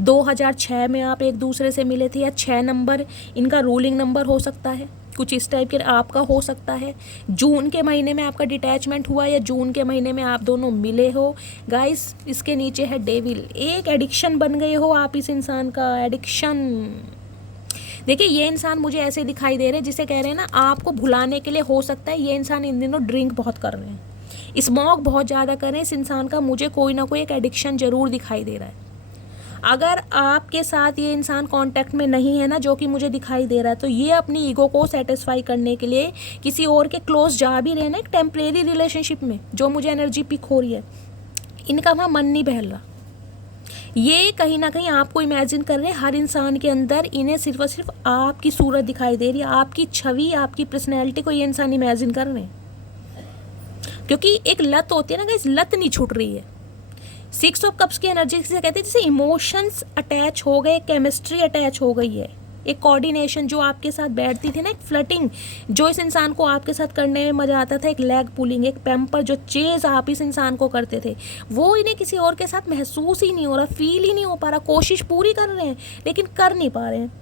2006 में आप एक दूसरे से मिले थे, या 6 नंबर इनका रूलिंग नंबर हो सकता है, कुछ इस टाइप के आपका हो सकता है। जून के महीने में आपका डिटैचमेंट हुआ, या जून के महीने में आप दोनों मिले हो। गाइस इसके नीचे है डेविल, एक एडिक्शन बन गए हो आप इस इंसान का, एडिक्शन। देखिए ये इंसान मुझे ऐसे दिखाई दे रहे हैं जिसे कह रहे हैं ना, आपको भुलाने के लिए हो सकता है ये इंसान इन दिनों ड्रिंक बहुत कर रहे हैं, स्मोक बहुत ज़्यादा कर रहे हैं। इस इंसान का मुझे कोई ना कोई एक एडिक्शन ज़रूर दिखाई दे रहा है। अगर आपके साथ ये इंसान कांटेक्ट में नहीं है ना, जो कि मुझे दिखाई दे रहा है, तो ये अपनी ईगो को सेटिस्फाई करने के लिए किसी और के क्लोज जा भी रहे ना, एक टेम्परेरी रिलेशनशिप में, जो मुझे एनर्जी पिक हो रही है, इनका वहाँ मन नहीं बहल रहा। ये कहीं ना कहीं आपको इमेजिन कर रहे हैं, हर इंसान के अंदर इन्हें सिर्फ और सिर्फ आपकी सूरत दिखाई दे रही है, आपकी छवि, आपकी पर्सनैलिटी को ये इंसान इमेजिन कर रहे हैं। क्योंकि एक लत होती है ना, इस लत नहीं छूट रही है। 6 ऑफ कप्स की एनर्जी से कहते हैं जैसे इमोशंस अटैच हो गए, केमिस्ट्री अटैच हो गई है, एक कोऑर्डिनेशन जो आपके साथ बैठती थी ना, एक फ्लर्टिंग जो इस इंसान को आपके साथ करने में मज़ा आता था, एक लेग पुलिंग, एक पैम्पर, जो चेज आप इस इंसान को करते थे, वो इन्हें किसी और के साथ महसूस ही नहीं हो रहा, फील ही नहीं हो पा रहा। कोशिश पूरी कर रहे हैं लेकिन कर नहीं पा रहे हैं।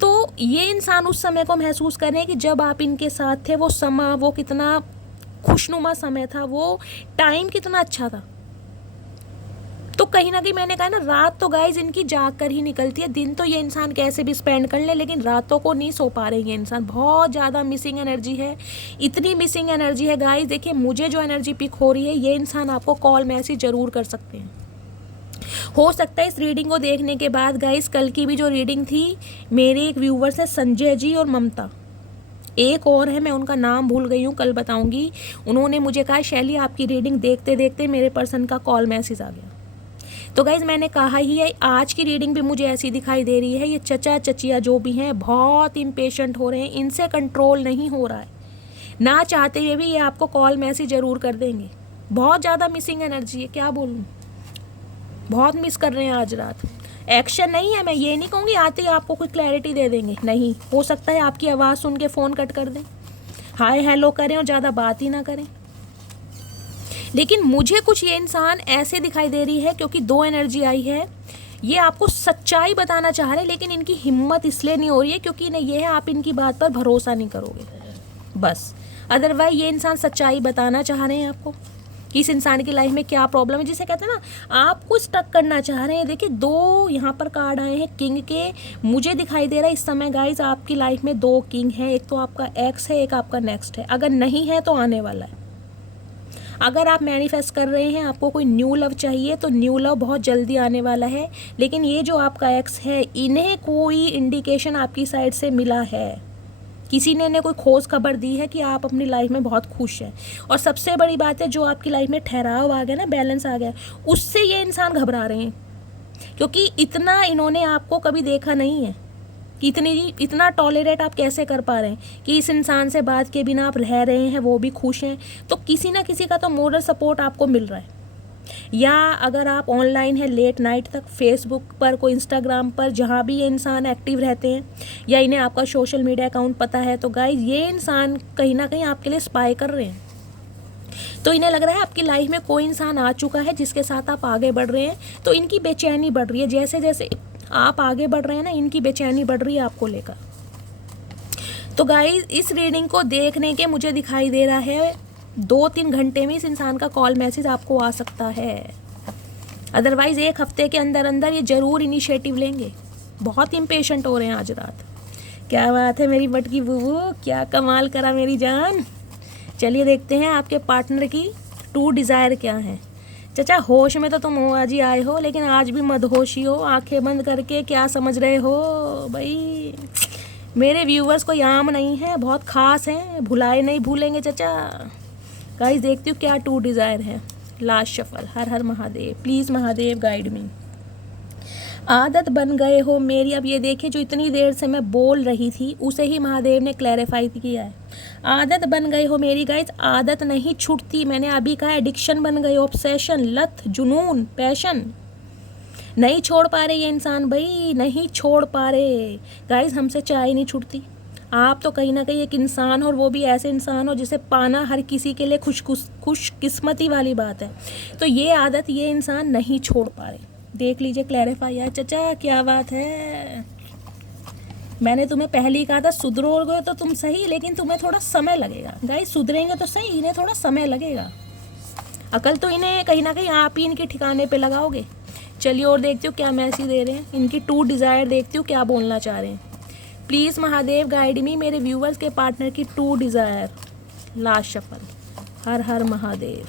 तो ये इंसान उस समय को महसूस कर रहे हैं कि जब आप इनके साथ थे, वो समय, वो कितना खुशनुमा समय था, वो टाइम कितना अच्छा था। तो कहीं ना कहीं मैंने कहा ना, रात तो गाइज इनकी जाग कर ही निकलती है, दिन तो ये इंसान कैसे भी स्पेंड कर ले, लेकिन रातों को नहीं सो पा रहे हैं इंसान। बहुत ज़्यादा मिसिंग एनर्जी है, इतनी मिसिंग एनर्जी है गाइज। देखिए मुझे जो एनर्जी पिक हो रही है, ये इंसान आपको कॉल मैसेज ज़रूर कर सकते हैं। हो सकता है इस रीडिंग को देखने के बाद गाइज, कल की भी जो रीडिंग थी, मेरे एक व्यूवर्स है संजय जी और ममता, एक और है, मैं उनका नाम भूल गई हूँ, कल बताऊँगी। उन्होंने मुझे कहा शैली आपकी रीडिंग देखते देखते मेरे पर्सन का कॉल मैसेज आ गया। तो गाइज़ मैंने कहा ही है, आज की रीडिंग भी मुझे ऐसी दिखाई दे रही है, ये चचा चचिया जो भी हैं बहुत इम्पेशेंट हो रहे हैं, इनसे कंट्रोल नहीं हो रहा है, ना चाहते हुए भी ये आपको कॉल मैसेज ज़रूर कर देंगे। बहुत ज़्यादा मिसिंग एनर्जी है, क्या बोलूँ, बहुत मिस कर रहे हैं आज रात। एक्शन नहीं है, मैं ये नहीं कहूँगी आते ही आपको कोई क्लैरिटी दे देंगे, नहीं, हो सकता है आपकी आवाज़ सुन के फ़ोन कट कर दें, हाय हेलो करें और ज़्यादा बात ही ना करें। लेकिन मुझे कुछ ये इंसान ऐसे दिखाई दे रही है, क्योंकि 2 एनर्जी आई है, ये आपको सच्चाई बताना चाह रहे हैं, लेकिन इनकी हिम्मत इसलिए नहीं हो रही है क्योंकि नहीं, ये है आप इनकी बात पर भरोसा नहीं करोगे बस। अदरवाइज ये इंसान सच्चाई बताना चाह रहे हैं आपको कि इस इंसान की लाइफ में क्या प्रॉब्लम है, जिसे कहते हैं ना आपको स्टक करना चाह रहे हैं। देखिए 2 यहाँ पर कार्ड आए हैं किंग के, मुझे दिखाई दे रहा है इस समय गाइज आपकी लाइफ में 2 किंग हैं, एक तो आपका एक्स है, एक आपका नेक्स्ट है। अगर नहीं है तो आने वाला है। अगर आप मैनिफेस्ट कर रहे हैं, आपको कोई न्यू लव चाहिए, तो न्यू लव बहुत जल्दी आने वाला है। लेकिन ये जो आपका एक्स है, इन्हें कोई इंडिकेशन आपकी साइड से मिला है, किसी ने इन्हें कोई खोज खबर दी है कि आप अपनी लाइफ में बहुत खुश हैं। और सबसे बड़ी बात है, जो आपकी लाइफ में ठहराव आ गया ना, बैलेंस आ गया, उससे ये इंसान घबरा रहे हैं, क्योंकि इतना इन्होंने आपको कभी देखा नहीं है कि इतना टॉलरेट आप कैसे कर पा रहे हैं कि इस इंसान से बात के बिना आप रह रहे हैं, वो भी खुश हैं। तो किसी ना किसी का तो मोरल सपोर्ट आपको मिल रहा है। या अगर आप ऑनलाइन है लेट नाइट तक, फेसबुक पर, कोई इंस्टाग्राम पर, जहाँ भी ये इंसान एक्टिव रहते हैं, या इन्हें आपका सोशल मीडिया अकाउंट पता है, तो गाइज ये इंसान कहीं ना कहीं आपके लिए स्पाई कर रहे हैं। तो इन्हें लग रहा है आपकी लाइफ में कोई इंसान आ चुका है जिसके साथ आप आगे बढ़ रहे हैं, तो इनकी बेचैनी बढ़ रही है। जैसे जैसे आप आगे बढ़ रहे हैं ना, इनकी बेचैनी बढ़ रही है आपको लेकर। तो गाइज इस रीडिंग को देखने के मुझे दिखाई दे रहा है 2-3 घंटे में इस इंसान का कॉल मैसेज आपको आ सकता है। अदरवाइज 1 हफ्ते के अंदर अंदर ये ज़रूर इनिशिएटिव लेंगे। बहुत इम्पेशेंट हो रहे हैं आज रात। क्या बात है मेरी बटकी बुबू, क्या कमाल करा मेरी जान। चलिए देखते हैं आपके पार्टनर की 2 डिज़ायर क्या है। चाचा होश में तो तुम आज ही आए हो, लेकिन आज भी मदहोशी हो, आंखें बंद करके क्या समझ रहे हो भाई। मेरे व्यूवर्स को याम नहीं है, बहुत खास हैं, भुलाए नहीं भूलेंगे चाचा। गाइस देखती हूँ क्या 2 डिज़ायर है। Last shuffle. हर हर महादेव, प्लीज़ महादेव गाइड मी। आदत बन गए हो मेरी। अब ये देखिए, जो इतनी देर से मैं बोल रही थी उसे ही महादेव ने क्लैरिफाई किया है। आदत बन गए हो मेरी। गाइस आदत नहीं छूटती, मैंने अभी कहा एडिक्शन बन गए, ऑब्सेशन, लत, जुनून, पैशन। नहीं छोड़ पा रहे ये इंसान भाई, नहीं छोड़ पा रहे। गाइस हमसे चाय नहीं छूटती। आप तो कहीं ना कहीं एक इंसान हो, और वो भी ऐसे इंसान हो जिसे पाना हर किसी के लिए खुशकिस्मती वाली बात है। तो ये आदत ये इंसान नहीं छोड़ पा रहे। देख लीजिए क्लैरिफाई है। चचा क्या बात है, मैंने तुम्हें पहले ही कहा था सुधरोगे तो तुम सही, लेकिन तुम्हें थोड़ा समय लगेगा। गाइस सुधरेंगे तो सही, इन्हें थोड़ा समय लगेगा। अकल तो इन्हें कहीं ना कहीं आप ही इनके ठिकाने पे लगाओगे। चलिए और देखती हूँ क्या मैसेज दे रहे हैं, इनकी टू डिज़ायर देखती हूँ क्या बोलना चाह रहे हैं। प्लीज़ महादेव गाइड मी, मेरे व्यूवर्स के पार्टनर की टू डिज़ायर। Last shuffle. हर हर महादेव।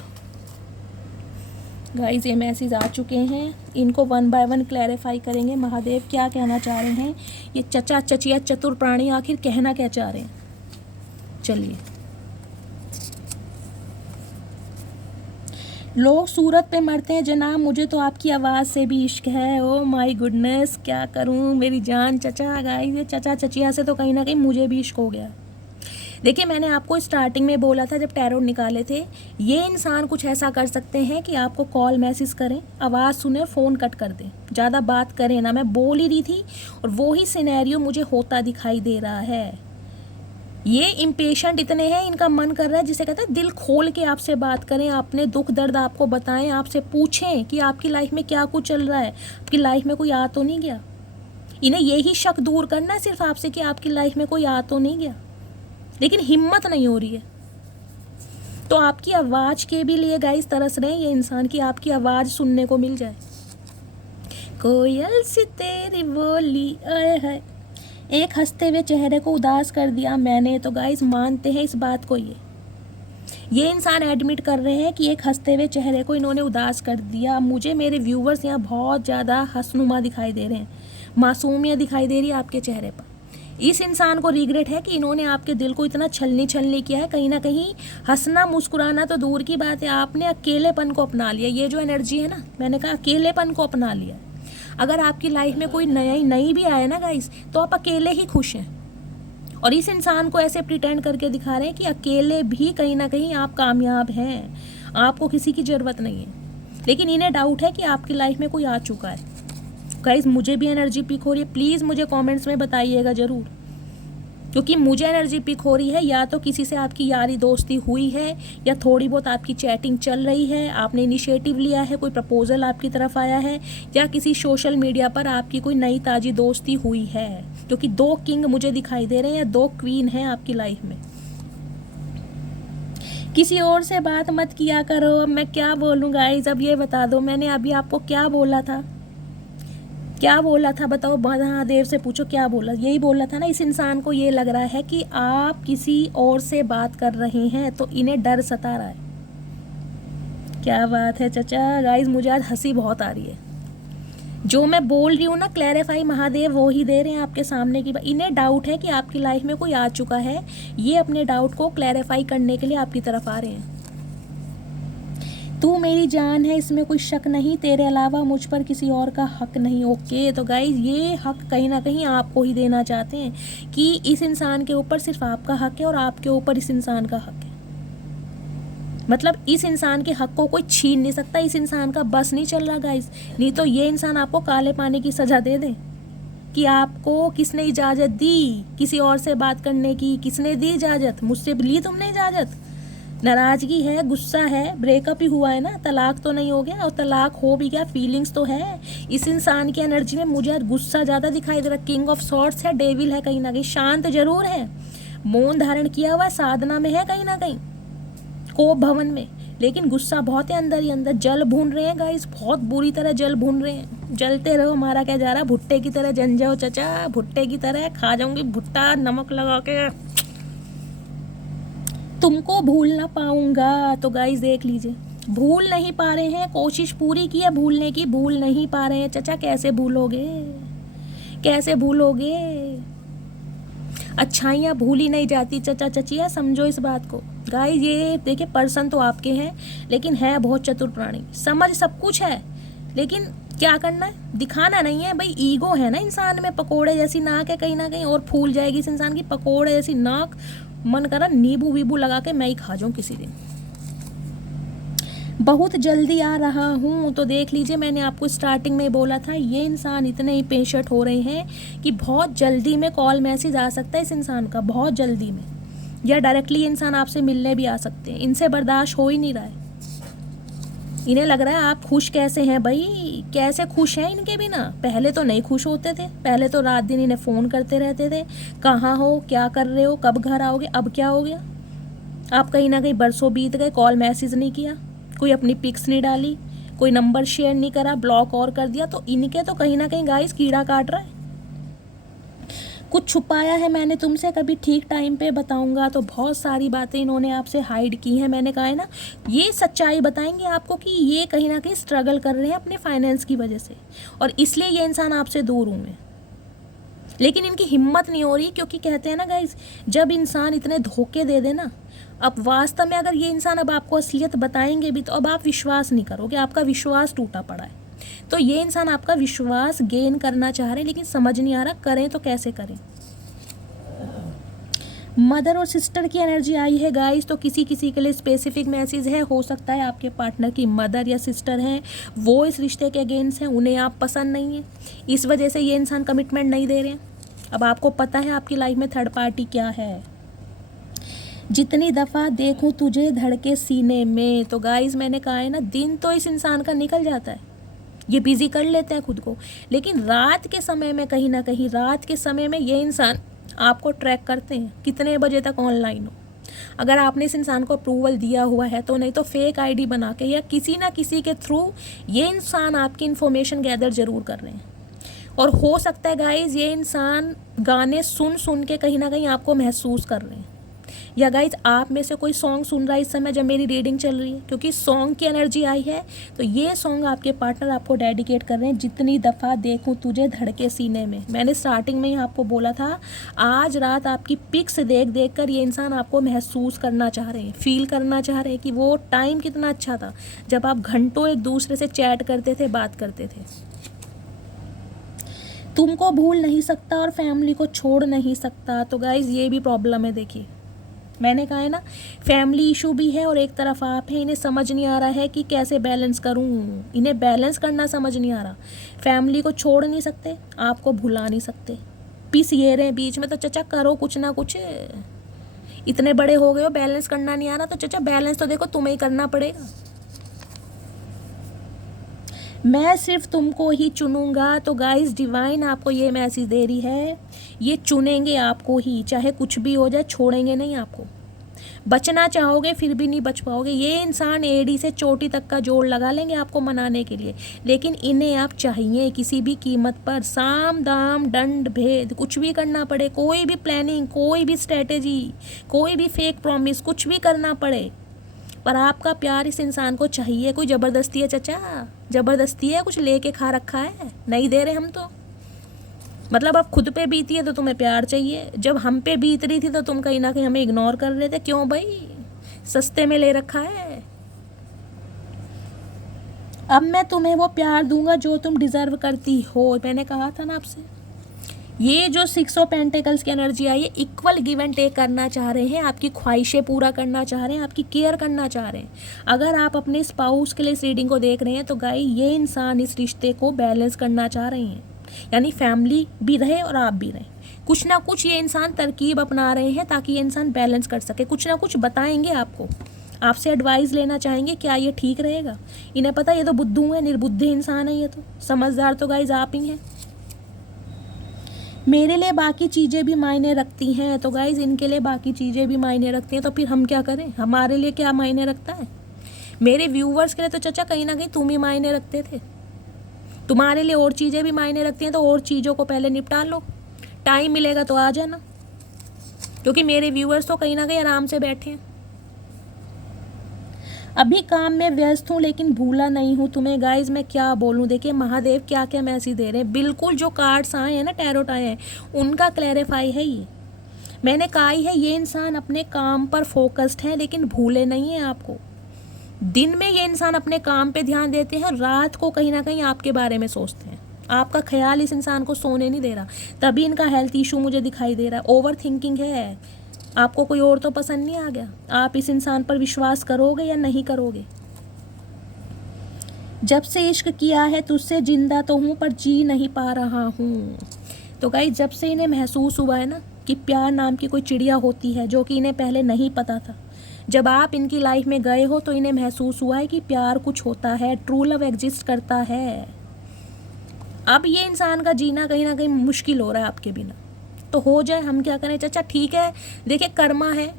गाइस ये मैसेज आ चुके हैं, इनको वन बाय वन क्लैरिफाई करेंगे। महादेव क्या कहना चाह रहे हैं, ये चचा चचिया चतुर प्राणी आखिर कहना क्या चाह रहे हैं। चलिए। लोग सूरत पे मरते हैं जनाब, मुझे तो आपकी आवाज़ से भी इश्क है। ओ माय गुडनेस, क्या करूं मेरी जान चचा। गाइस ये चचा चचिया से तो कहीं ना कहीं मुझे भी इश्क हो गया। देखिए मैंने आपको स्टार्टिंग में बोला था जब टैरो निकाले थे, ये इंसान कुछ ऐसा कर सकते हैं कि आपको कॉल मैसेज करें, आवाज़ सुने और फ़ोन कट कर दें, ज़्यादा बात करें ना। मैं बोल ही रही थी और वो ही सिनेरियो मुझे होता दिखाई दे रहा है। ये इम्पेशेंट इतने हैं, इनका मन कर रहा है जिसे कहते हैं दिल खोल के आपसे बात करें, अपने दुख दर्द आपको बताएं, आपसे पूछें कि आपकी लाइफ में क्या कुछ चल रहा है, आपकी लाइफ में कोई आ तो नहीं गया। इन्हें यही शक दूर करना है सिर्फ आपसे कि आपकी लाइफ में कोई आ तो नहीं गया, लेकिन हिम्मत नहीं हो रही है। तो आपकी आवाज़ के भी लिए गाइस तरस रहे हैं ये इंसान की आपकी आवाज़ सुनने को मिल जाए। कोयल सी तेरी बोली आए है, एक हंसते हुए चेहरे को उदास कर दिया मैंने। तो गाइस मानते हैं इस बात को, ये इंसान एडमिट कर रहे हैं कि एक हंसते हुए चेहरे को इन्होंने उदास कर दिया। मुझे मेरे व्यूवर्स यहाँ बहुत ज़्यादा हंसनुमा दिखाई दे रहे हैं, मासूमियत दिखाई दे रही है आपके चेहरे पर। इस इंसान को रिग्रेट है कि इन्होंने आपके दिल को इतना छलनी किया है। कहीं ना कहीं हंसना मुस्कुराना तो दूर की बात है, आपने अकेलेपन को अपना लिया। ये जो एनर्जी है ना, मैंने कहा अकेलेपन को अपना लिया। अगर आपकी लाइफ में कोई नई भी आए ना गाइस, तो आप अकेले ही खुश हैं। और इस इंसान को ऐसे प्रिटेंड करके दिखा रहे हैं कि अकेले भी कहीं ना कहीं आप कामयाब हैं, आपको किसी की ज़रूरत नहीं है। लेकिन इन्हें डाउट है कि आपकी लाइफ में कोई आ चुका है। गाइस मुझे भी एनर्जी पिक हो रही है, प्लीज़ मुझे कमेंट्स में बताइएगा ज़रूर, क्योंकि मुझे एनर्जी पिक हो रही है। या तो किसी से आपकी यारी दोस्ती हुई है, या थोड़ी बहुत आपकी चैटिंग चल रही है, आपने इनिशिएटिव लिया है, कोई प्रपोजल आपकी तरफ आया है, या किसी सोशल मीडिया पर आपकी कोई नई ताज़ी दोस्ती हुई है। क्योंकि 2 किंग मुझे दिखाई दे रहे हैं, 2 क्वीन हैं आपकी लाइफ में। किसी और से बात मत किया करो। अब मैं क्या बोलूँ गाइस, अब ये बता दो मैंने अभी आपको क्या बोला था, क्या बोला था बताओ। महादेव से पूछो क्या बोला, यही बोला था ना। इस इंसान को ये लग रहा है कि आप किसी और से बात कर रहे हैं, तो इन्हें डर सता रहा है। क्या बात है चचा। गाइस मुझे आज हंसी बहुत आ रही है। जो मैं बोल रही हूँ ना क्लैरिफाई महादेव वो ही दे रहे हैं आपके सामने की। इन्हें डाउट है कि आपकी लाइफ में कोई आ चुका है, ये अपने डाउट को क्लैरिफाई करने के लिए आपकी तरफ आ रहे हैं। तू मेरी जान है, इसमें कोई शक नहीं, तेरे अलावा मुझ पर किसी और का हक नहीं। ओके तो गाइज ये हक कहीं ना कहीं आपको ही देना चाहते हैं कि इस इंसान के ऊपर सिर्फ आपका हक है और आपके ऊपर इस इंसान का हक है। मतलब इस इंसान के हक को कोई छीन नहीं सकता, इस इंसान का बस नहीं चल रहा गाइज। नहीं तो ये इंसान आपको काले पानी की सज़ा दे दे कि आपको किसने इजाज़त दी किसी और से बात करने की, किसने दी इजाज़त, मुझसे ली तुमने इजाज़त। नाराज़गी है, गुस्सा है, ब्रेकअप ही हुआ है ना, तलाक तो नहीं हो गया, और तलाक हो भी गया फीलिंग्स तो है। इस इंसान की एनर्जी में मुझे गुस्सा ज़्यादा दिखाई दे रहा। किंग ऑफ सॉर्ड्स है, डेविल है, कहीं ना कहीं शांत जरूर है, मौन धारण किया हुआ साधना में है, कहीं ना कहीं कोप भवन में, लेकिन गुस्सा बहुत है अंदर ही अंदर। जल भून रहे हैं गाइस, बहुत बुरी तरह जल भून रहे हैं। जलते रहो, हमारा क्या जा रहा, भुट्टे की तरह जन जाओ चचा, भुट्टे की तरह खा जाऊंगी भुट्टा नमक लगा के, तुमको भूल ना पाऊंगा। तो गाइस देख लीजिए, भूल नहीं पा रहे हैं, कोशिश पूरी की है भूलने की, भूल नहीं पा रहे हैं। चचा कैसे भूलोगे, कैसे भूलोगे, अच्छाइयाँ भूली नहीं जाती चचा चचिया, समझो इस बात को। गाइस ये देखिए पर्सन तो आपके हैं, लेकिन है बहुत चतुर प्राणी, समझ सब कुछ है, लेकिन क्या करना है, दिखाना नहीं है भाई। ईगो है ना इंसान में, पकोड़े जैसी नाक है कहीं ना कहीं, और फूल जाएगी इस इंसान की पकोड़े जैसी नाक। मन करा नींबू वीबू लगा के मैं ही खा जाऊँ किसी दिन। बहुत जल्दी आ रहा हूँ। तो देख लीजिए मैंने आपको स्टार्टिंग में बोला था, ये इंसान इतने ही पेशेंट हो रहे हैं कि बहुत जल्दी में कॉल मैसेज आ सकता है इस इंसान का, बहुत जल्दी में, या डायरेक्टली इंसान आपसे मिलने भी आ सकते हैं। इनसे बर्दाश्त हो ही नहीं रहा है। इन्हें लग रहा है आप खुश कैसे हैं भाई, कैसे खुश हैं इनके बिना। पहले तो नहीं खुश होते थे, पहले तो रात दिन इन्हें फ़ोन करते रहते थे, कहाँ हो, क्या कर रहे हो, कब घर आओगे। अब क्या हो गया, आप कहीं ना कहीं बरसों बीत गए, कॉल मैसेज नहीं किया, कोई अपनी पिक्स नहीं डाली, कोई नंबर शेयर नहीं करा, ब्लॉक और कर दिया। तो इनके तो कहीं ना कहीं गाइस कीड़ा काट रहा है। कुछ छुपाया है मैंने तुमसे, कभी ठीक टाइम पे बताऊंगा। तो बहुत सारी बातें इन्होंने आपसे हाइड की हैं। मैंने कहा है ना, ये सच्चाई बताएंगे आपको कि ये कहीं ना कहीं स्ट्रगल कर रहे हैं अपने फाइनेंस की वजह से, और इसलिए ये इंसान आपसे दूर हुए। लेकिन इनकी हिम्मत नहीं हो रही, क्योंकि कहते हैं ना गाइस, जब इंसान इतने धोखे दे दे ना, अब वास्तव में अगर ये इंसान अब आपको असलियत बताएंगे भी तो अब आप विश्वास नहीं करोगे, आपका विश्वास टूटा पड़ा है। तो ये इंसान आपका विश्वास गेन करना चाह रहे हैं, लेकिन समझ नहीं आ रहा करें तो कैसे करें। मदर और सिस्टर की एनर्जी आई है गाइस, तो किसी किसी के लिए स्पेसिफिक मैसेज है। हो सकता है आपके पार्टनर की मदर या सिस्टर हैं, वो इस रिश्ते के अगेंस्ट हैं, उन्हें आप पसंद नहीं है, इस वजह से ये इंसान कमिटमेंट नहीं दे रहे हैं। अब आपको पता है आपकी लाइफ में थर्ड पार्टी क्या है। जितनी दफ़ा देखूं तुझे धड़के सीने में, तो गाइस मैंने कहा है ना, दिन तो इस इंसान का निकल जाता है, ये बिजी कर लेते हैं खुद को, लेकिन रात के समय में कहीं ना कहीं, रात के समय में ये इंसान आपको ट्रैक करते हैं, कितने बजे तक ऑनलाइन हो। अगर आपने इस इंसान को अप्रूवल दिया हुआ है तो, नहीं तो फेक आईडी बना के या किसी ना किसी के थ्रू ये इंसान आपकी इन्फॉर्मेशन गैदर ज़रूर कर रहे हैं। और हो सकता है गाइज ये इंसान गाने सुन सुन के कहीं ना कहीं आपको महसूस कर रहे हैं, या गाइज आप में से कोई सॉन्ग सुन रहा है इस समय जब मेरी रीडिंग चल रही है, क्योंकि सॉन्ग की एनर्जी आई है। तो ये सॉन्ग आपके पार्टनर आपको डेडिकेट कर रहे हैं, जितनी दफ़ा देखूं तुझे धड़के सीने में। मैंने स्टार्टिंग में ही आपको बोला था, आज रात आपकी पिक्स देख देख कर ये इंसान आपको महसूस करना चाह रहे हैं, फील करना चाह रहे हैं कि वो टाइम कितना अच्छा था जब आप घंटों एक दूसरे से चैट करते थे, बात करते थे। तुमको भूल नहीं सकता और फैमिली को छोड़ नहीं सकता। तो गाइज ये भी प्रॉब्लम है। देखिए मैंने कहा है ना, फैमिली इशू भी है और एक तरफ आप हैं, इन्हें समझ नहीं आ रहा है कि कैसे बैलेंस करूं, इन्हें बैलेंस करना समझ नहीं आ रहा। फैमिली को छोड़ नहीं सकते, आपको भुला नहीं सकते, पिस ये रहे बीच में। तो चचा करो कुछ ना कुछ, इतने बड़े हो गए हो, बैलेंस करना नहीं आ रहा, तो चचा बैलेंस तो देखो तुम्हें ही करना पड़ेगा। मैं सिर्फ तुमको ही चुनूंगा। तो गाइस डिवाइन आपको ये मैसेज दे रही है, ये चुनेंगे आपको ही, चाहे कुछ भी हो जाए, छोड़ेंगे नहीं आपको। बचना चाहोगे फिर भी नहीं बच पाओगे। ये इंसान एड़ी से चोटी तक का जोड़ लगा लेंगे आपको मनाने के लिए, लेकिन इन्हें आप चाहिए किसी भी कीमत पर। साम दाम दंड भेद कुछ भी करना पड़े, कोई भी प्लानिंग, कोई भी स्ट्रेटेजी, कोई भी फेक प्रॉमिस, कुछ भी करना पड़े, पर आपका प्यार इस इंसान को चाहिए। कोई ज़बरदस्ती है चचा, ज़बरदस्ती है, कुछ लेके खा रखा है, नहीं दे रहे हम तो। मतलब अब खुद पे बीती है तो तुम्हें प्यार चाहिए, जब हम पे बीत रही थी तो तुम कहीं ना कहीं हमें इग्नोर कर रहे थे। क्यों भाई, सस्ते में ले रखा है। अब मैं तुम्हें वो प्यार दूंगा जो तुम डिज़र्व करती हो। मैंने कहा था ना आपसे, ये जो 6 ऑफ पेंटिकल्स की एनर्जी आई है, इक्वल गिव एंड टेक करना चाह रहे हैं, आपकी ख्वाहिशें पूरा करना चाह रहे हैं, आपकी केयर करना चाह रहे हैं। अगर आप अपने स्पाउस के लिए इस रीडिंग को देख रहे हैं तो गाई ये इंसान इस रिश्ते को बैलेंस करना चाह रहे हैं, यानी फैमिली भी रहे और आप भी रहें। कुछ ना कुछ ये इंसान तरकीब अपना रहे हैं ताकि ये इंसान बैलेंस कर सके। कुछ ना कुछ बताएंगे आपको, आपसे एडवाइस लेना चाहेंगे, क्या ये ठीक रहेगा। इन्हें पता ये तो बुद्धू है, निर्बुद्धे इंसान है, ये तो समझदार तो गाइज आप ही हैं। मेरे लिए बाकी चीज़ें भी मायने रखती हैं। तो गाइज इनके लिए बाकी चीज़ें भी मायने रखती हैं, तो फिर हम क्या करें, हमारे लिए क्या मायने रखता है। मेरे व्यूवर्स के लिए तो चचा कहीं ना कहीं तुम ही मायने रखते थे, तुम्हारे लिए और चीज़ें भी मायने रखती हैं, तो और चीज़ों को पहले निपटा लो, टाइम मिलेगा तो आ जाना, क्योंकि मेरे व्यूवर्स तो कहीं ना कहीं आराम से बैठे हैं। अभी काम में व्यस्त हूँ लेकिन भूला नहीं हूँ तुम्हें। गाइज मैं क्या बोलूँ, देखिए महादेव क्या क्या मैसेज दे रहे हैं। बिल्कुल जो कार्ड्स आए हैं ना, टैरोट आए हैं, उनका क्लैरिफाई है ये। मैंने कहा ही है, ये इंसान अपने काम पर फोकस्ड है लेकिन भूले नहीं है आपको। दिन में ये इंसान अपने काम पे ध्यान देते हैं, रात को कहीं ना कहीं आपके बारे में सोचते हैं। आपका ख्याल इस इंसान को सोने नहीं दे रहा, तभी इनका हेल्थ इशू मुझे दिखाई दे रहा है। ओवर थिंकिंग है, आपको कोई और तो पसंद नहीं आ गया। आप इस इंसान पर विश्वास करोगे या नहीं करोगे। जब से इश्क किया है तुझसे जिंदा तो हूँ पर जी नहीं पा रहा हूँ। तो गाइस जब से इन्हें महसूस हुआ है ना कि प्यार नाम की कोई चिड़िया होती है, जो कि इन्हें पहले नहीं पता था, जब आप इनकी लाइफ में गए हो तो इन्हें महसूस हुआ है कि प्यार कुछ होता है, ट्रू लव एग्जिस्ट करता है। अब ये इंसान का जीना कहीं ना कहीं मुश्किल हो रहा है आपके बिना, तो हो जाए, हम क्या करें चाचा। ठीक है, देखिए कर्मा है,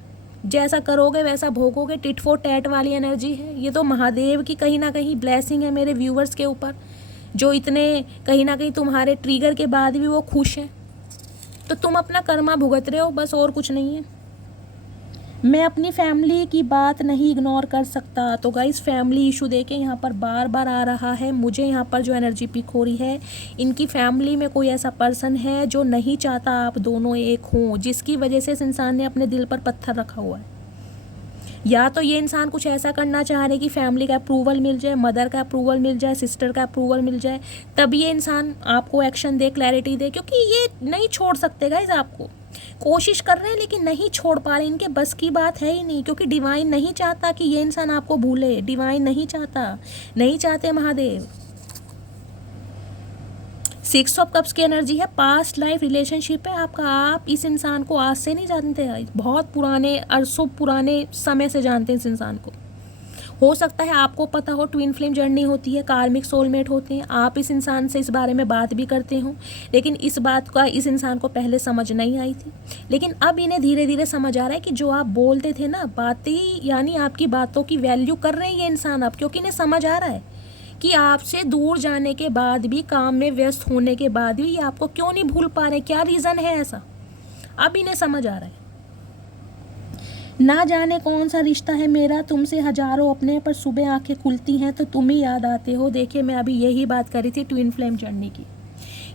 जैसा करोगे वैसा भोगोगे, टिट फॉर टैट वाली एनर्जी है। ये तो महादेव की कहीं ना कहीं ब्लेसिंग है मेरे व्यूवर्स के ऊपर, जो इतने कहीं ना कहीं तुम्हारे ट्रिगर के बाद भी वो खुश हैं। तो तुम अपना कर्मा भुगत रहे हो, बस, और कुछ नहीं है। मैं अपनी फैमिली की बात नहीं इग्नोर कर सकता। तो गाइस फैमिली इशू देखें यहाँ पर बार बार आ रहा है मुझे। यहाँ पर जो एनर्जी पिक हो रही है, इनकी फैमिली में कोई ऐसा पर्सन है जो नहीं चाहता आप दोनों एक हों, जिसकी वजह से इस इंसान ने अपने दिल पर पत्थर रखा हुआ है। या तो ये इंसान कुछ ऐसा करना चाह रहे कि फैमिली का अप्रूवल मिल जाए, मदर का अप्रूवल मिल जाए, सिस्टर का अप्रूवल मिल जाए, तब ये इंसान आपको एक्शन दे, क्लैरिटी दे, क्योंकि ये नहीं छोड़ सकते गाइस आपको। कोशिश कर रहे हैं लेकिन नहीं छोड़ पा रहे, इनके बस की बात है ही नहीं, क्योंकि डिवाइन नहीं चाहता कि ये इंसान आपको भूले। डिवाइन नहीं चाहता, नहीं चाहते महादेव। 6 ऑफ कप्स की एनर्जी है, पास्ट लाइफ रिलेशनशिप है आपका। आप इस इंसान को आज से नहीं जानते, बहुत पुराने, अरसों पुराने समय से जानते हैं इस इंसान को। हो सकता है आपको पता हो ट्विन फ्लेम जर्नी होती है, कार्मिक सोलमेट होते हैं, आप इस इंसान से इस बारे में बात भी करते हो, लेकिन इस बात का इस इंसान को पहले समझ नहीं आई थी। लेकिन अब इन्हें धीरे धीरे समझ आ रहा है कि जो आप बोलते थे ना बातें, यानी आपकी बातों की वैल्यू कर रहे हैं ये इंसान अब, क्योंकि इन्हें समझ आ रहा है कि आपसे दूर जाने के बाद भी, काम में व्यस्त होने के बाद भी, ये आपको क्यों नहीं भूल पा रहे, क्या रीज़न है ऐसा। अब इन्हें समझ आ रहा है। ना जाने कौन सा रिश्ता है मेरा तुमसे हजारों अपने, पर सुबह आंखें खुलती हैं तो तुम ही याद आते हो। देखिए मैं अभी यही बात करी थी ट्विन फ्लेम जर्नी की।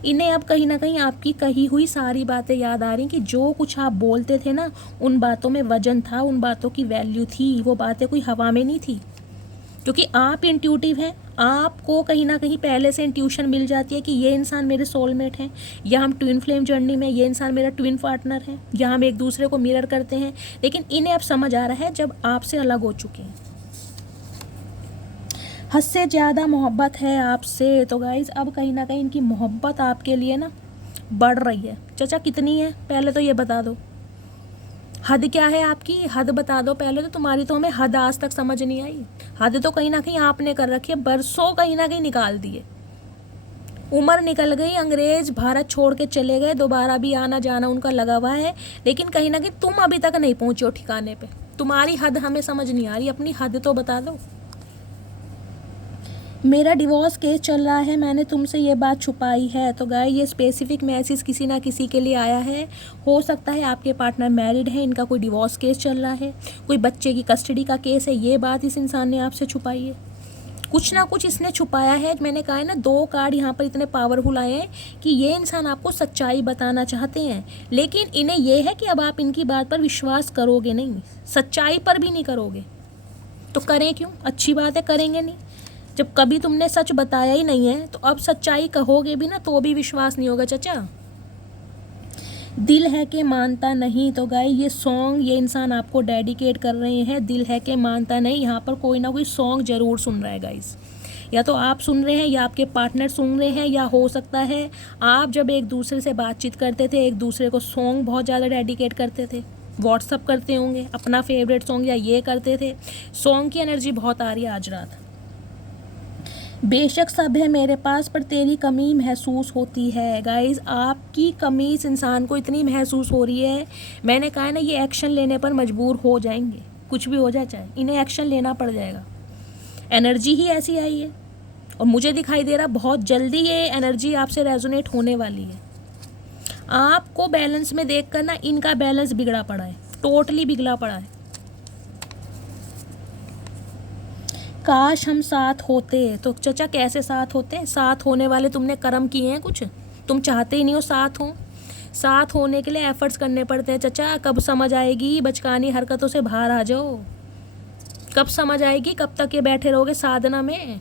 इन्हें अब कहीं ना कहीं आपकी कही हुई सारी बातें याद आ रही कि जो कुछ आप बोलते थे ना, उन बातों में वजन था, उन बातों की वैल्यू थी, वो बातें कोई हवा में नहीं थी। क्योंकि आप इंट्यूटिव हैं, आपको कहीं ना कहीं पहले से इंट्यूशन मिल जाती है कि ये इंसान मेरे सोलमेट हैं, या हम ट्विन फ्लेम जर्नी में ये इंसान मेरा ट्विन पार्टनर है, या हम एक दूसरे को मिरर करते हैं। लेकिन इन्हें अब समझ आ रहा है जब आपसे अलग हो चुके हैं। हद से ज़्यादा मोहब्बत है आपसे। तो गाइज अब कहीं ना कहीं इनकी मोहब्बत आपके लिए ना बढ़ रही है। चाचा कितनी है पहले तो ये बता दो, हद क्या है आपकी, हद बता दो पहले तो। तुम्हारी तो हमें हद आज तक समझ नहीं आई। हद तो कहीं ना कहीं आपने कर रखी है, बरसों कहीं ना कहीं निकाल दिए। उम्र निकल गई, अंग्रेज भारत छोड़ के चले गए, दोबारा भी आना जाना उनका लगा हुआ है, लेकिन कहीं ना कहीं तुम अभी तक नहीं पहुंचे हो ठिकाने पे। तुम्हारी हद हमें समझ नहीं आ रही, अपनी हद तो बता दो। मेरा डिवोर्स केस चल रहा है, मैंने तुमसे ये बात छुपाई है। तो गाय ये स्पेसिफिक मैसेज किसी ना किसी के लिए आया है। हो सकता है आपके पार्टनर मैरिड है, इनका कोई डिवोर्स केस चल रहा है, कोई बच्चे की कस्टडी का केस है, ये बात इस इंसान ने आपसे छुपाई है। कुछ ना कुछ इसने छुपाया है। मैंने कहा है ना, 2 कार्ड यहाँ पर इतने पावरफुल आए हैं कि ये इंसान आपको सच्चाई बताना चाहते हैं, लेकिन इन्हें ये है कि अब आप इनकी बात पर विश्वास करोगे नहीं, सच्चाई पर भी नहीं करोगे। तो करें क्यों, अच्छी बात है, करेंगे नहीं। जब कभी तुमने सच बताया ही नहीं है तो अब सच्चाई कहोगे भी ना तो भी विश्वास नहीं होगा चाचा। दिल है कि मानता नहीं। तो गाय ये सॉन्ग ये इंसान आपको डेडिकेट कर रहे हैं, दिल है कि मानता नहीं। यहाँ पर कोई ना कोई सॉन्ग जरूर सुन रहा है गाइस, या तो आप सुन रहे हैं या आपके पार्टनर सुन रहे हैं, या हो सकता है आप जब एक दूसरे से बातचीत करते थे एक दूसरे को सॉन्ग बहुत ज़्यादा डेडिकेट करते थे, व्हाट्सअप करते होंगे अपना फेवरेट सॉन्ग, या ये करते थे। सॉन्ग की एनर्जी बहुत आ रही है आज रात। बेशक सब है मेरे पास पर तेरी कमी महसूस होती है। गाइज़ आपकी कमी इस इंसान को इतनी महसूस हो रही है, मैंने कहा है ना, ये एक्शन लेने पर मजबूर हो जाएंगे, कुछ भी हो जाए चाहे, इन्हें एक्शन लेना पड़ जाएगा। एनर्जी ही ऐसी आई है और मुझे दिखाई दे रहा बहुत जल्दी ये एनर्जी आपसे रेजोनेट होने वाली है। आपको बैलेंस में देख कर ना इनका बैलेंस बिगड़ा पड़ा है, टोटली बिगड़ा पड़ा है। काश हम साथ होते। तो चाचा कैसे साथ होते, साथ होने वाले तुमने कर्म किए हैं कुछ, तुम चाहते ही नहीं हो साथ हो। साथ होने के लिए एफर्ट्स करने पड़ते हैं चाचा। कब समझ आएगी, बचकानी हरकतों से बाहर आ जाओ। कब समझ आएगी, कब तक ये बैठे रहोगे साधना में।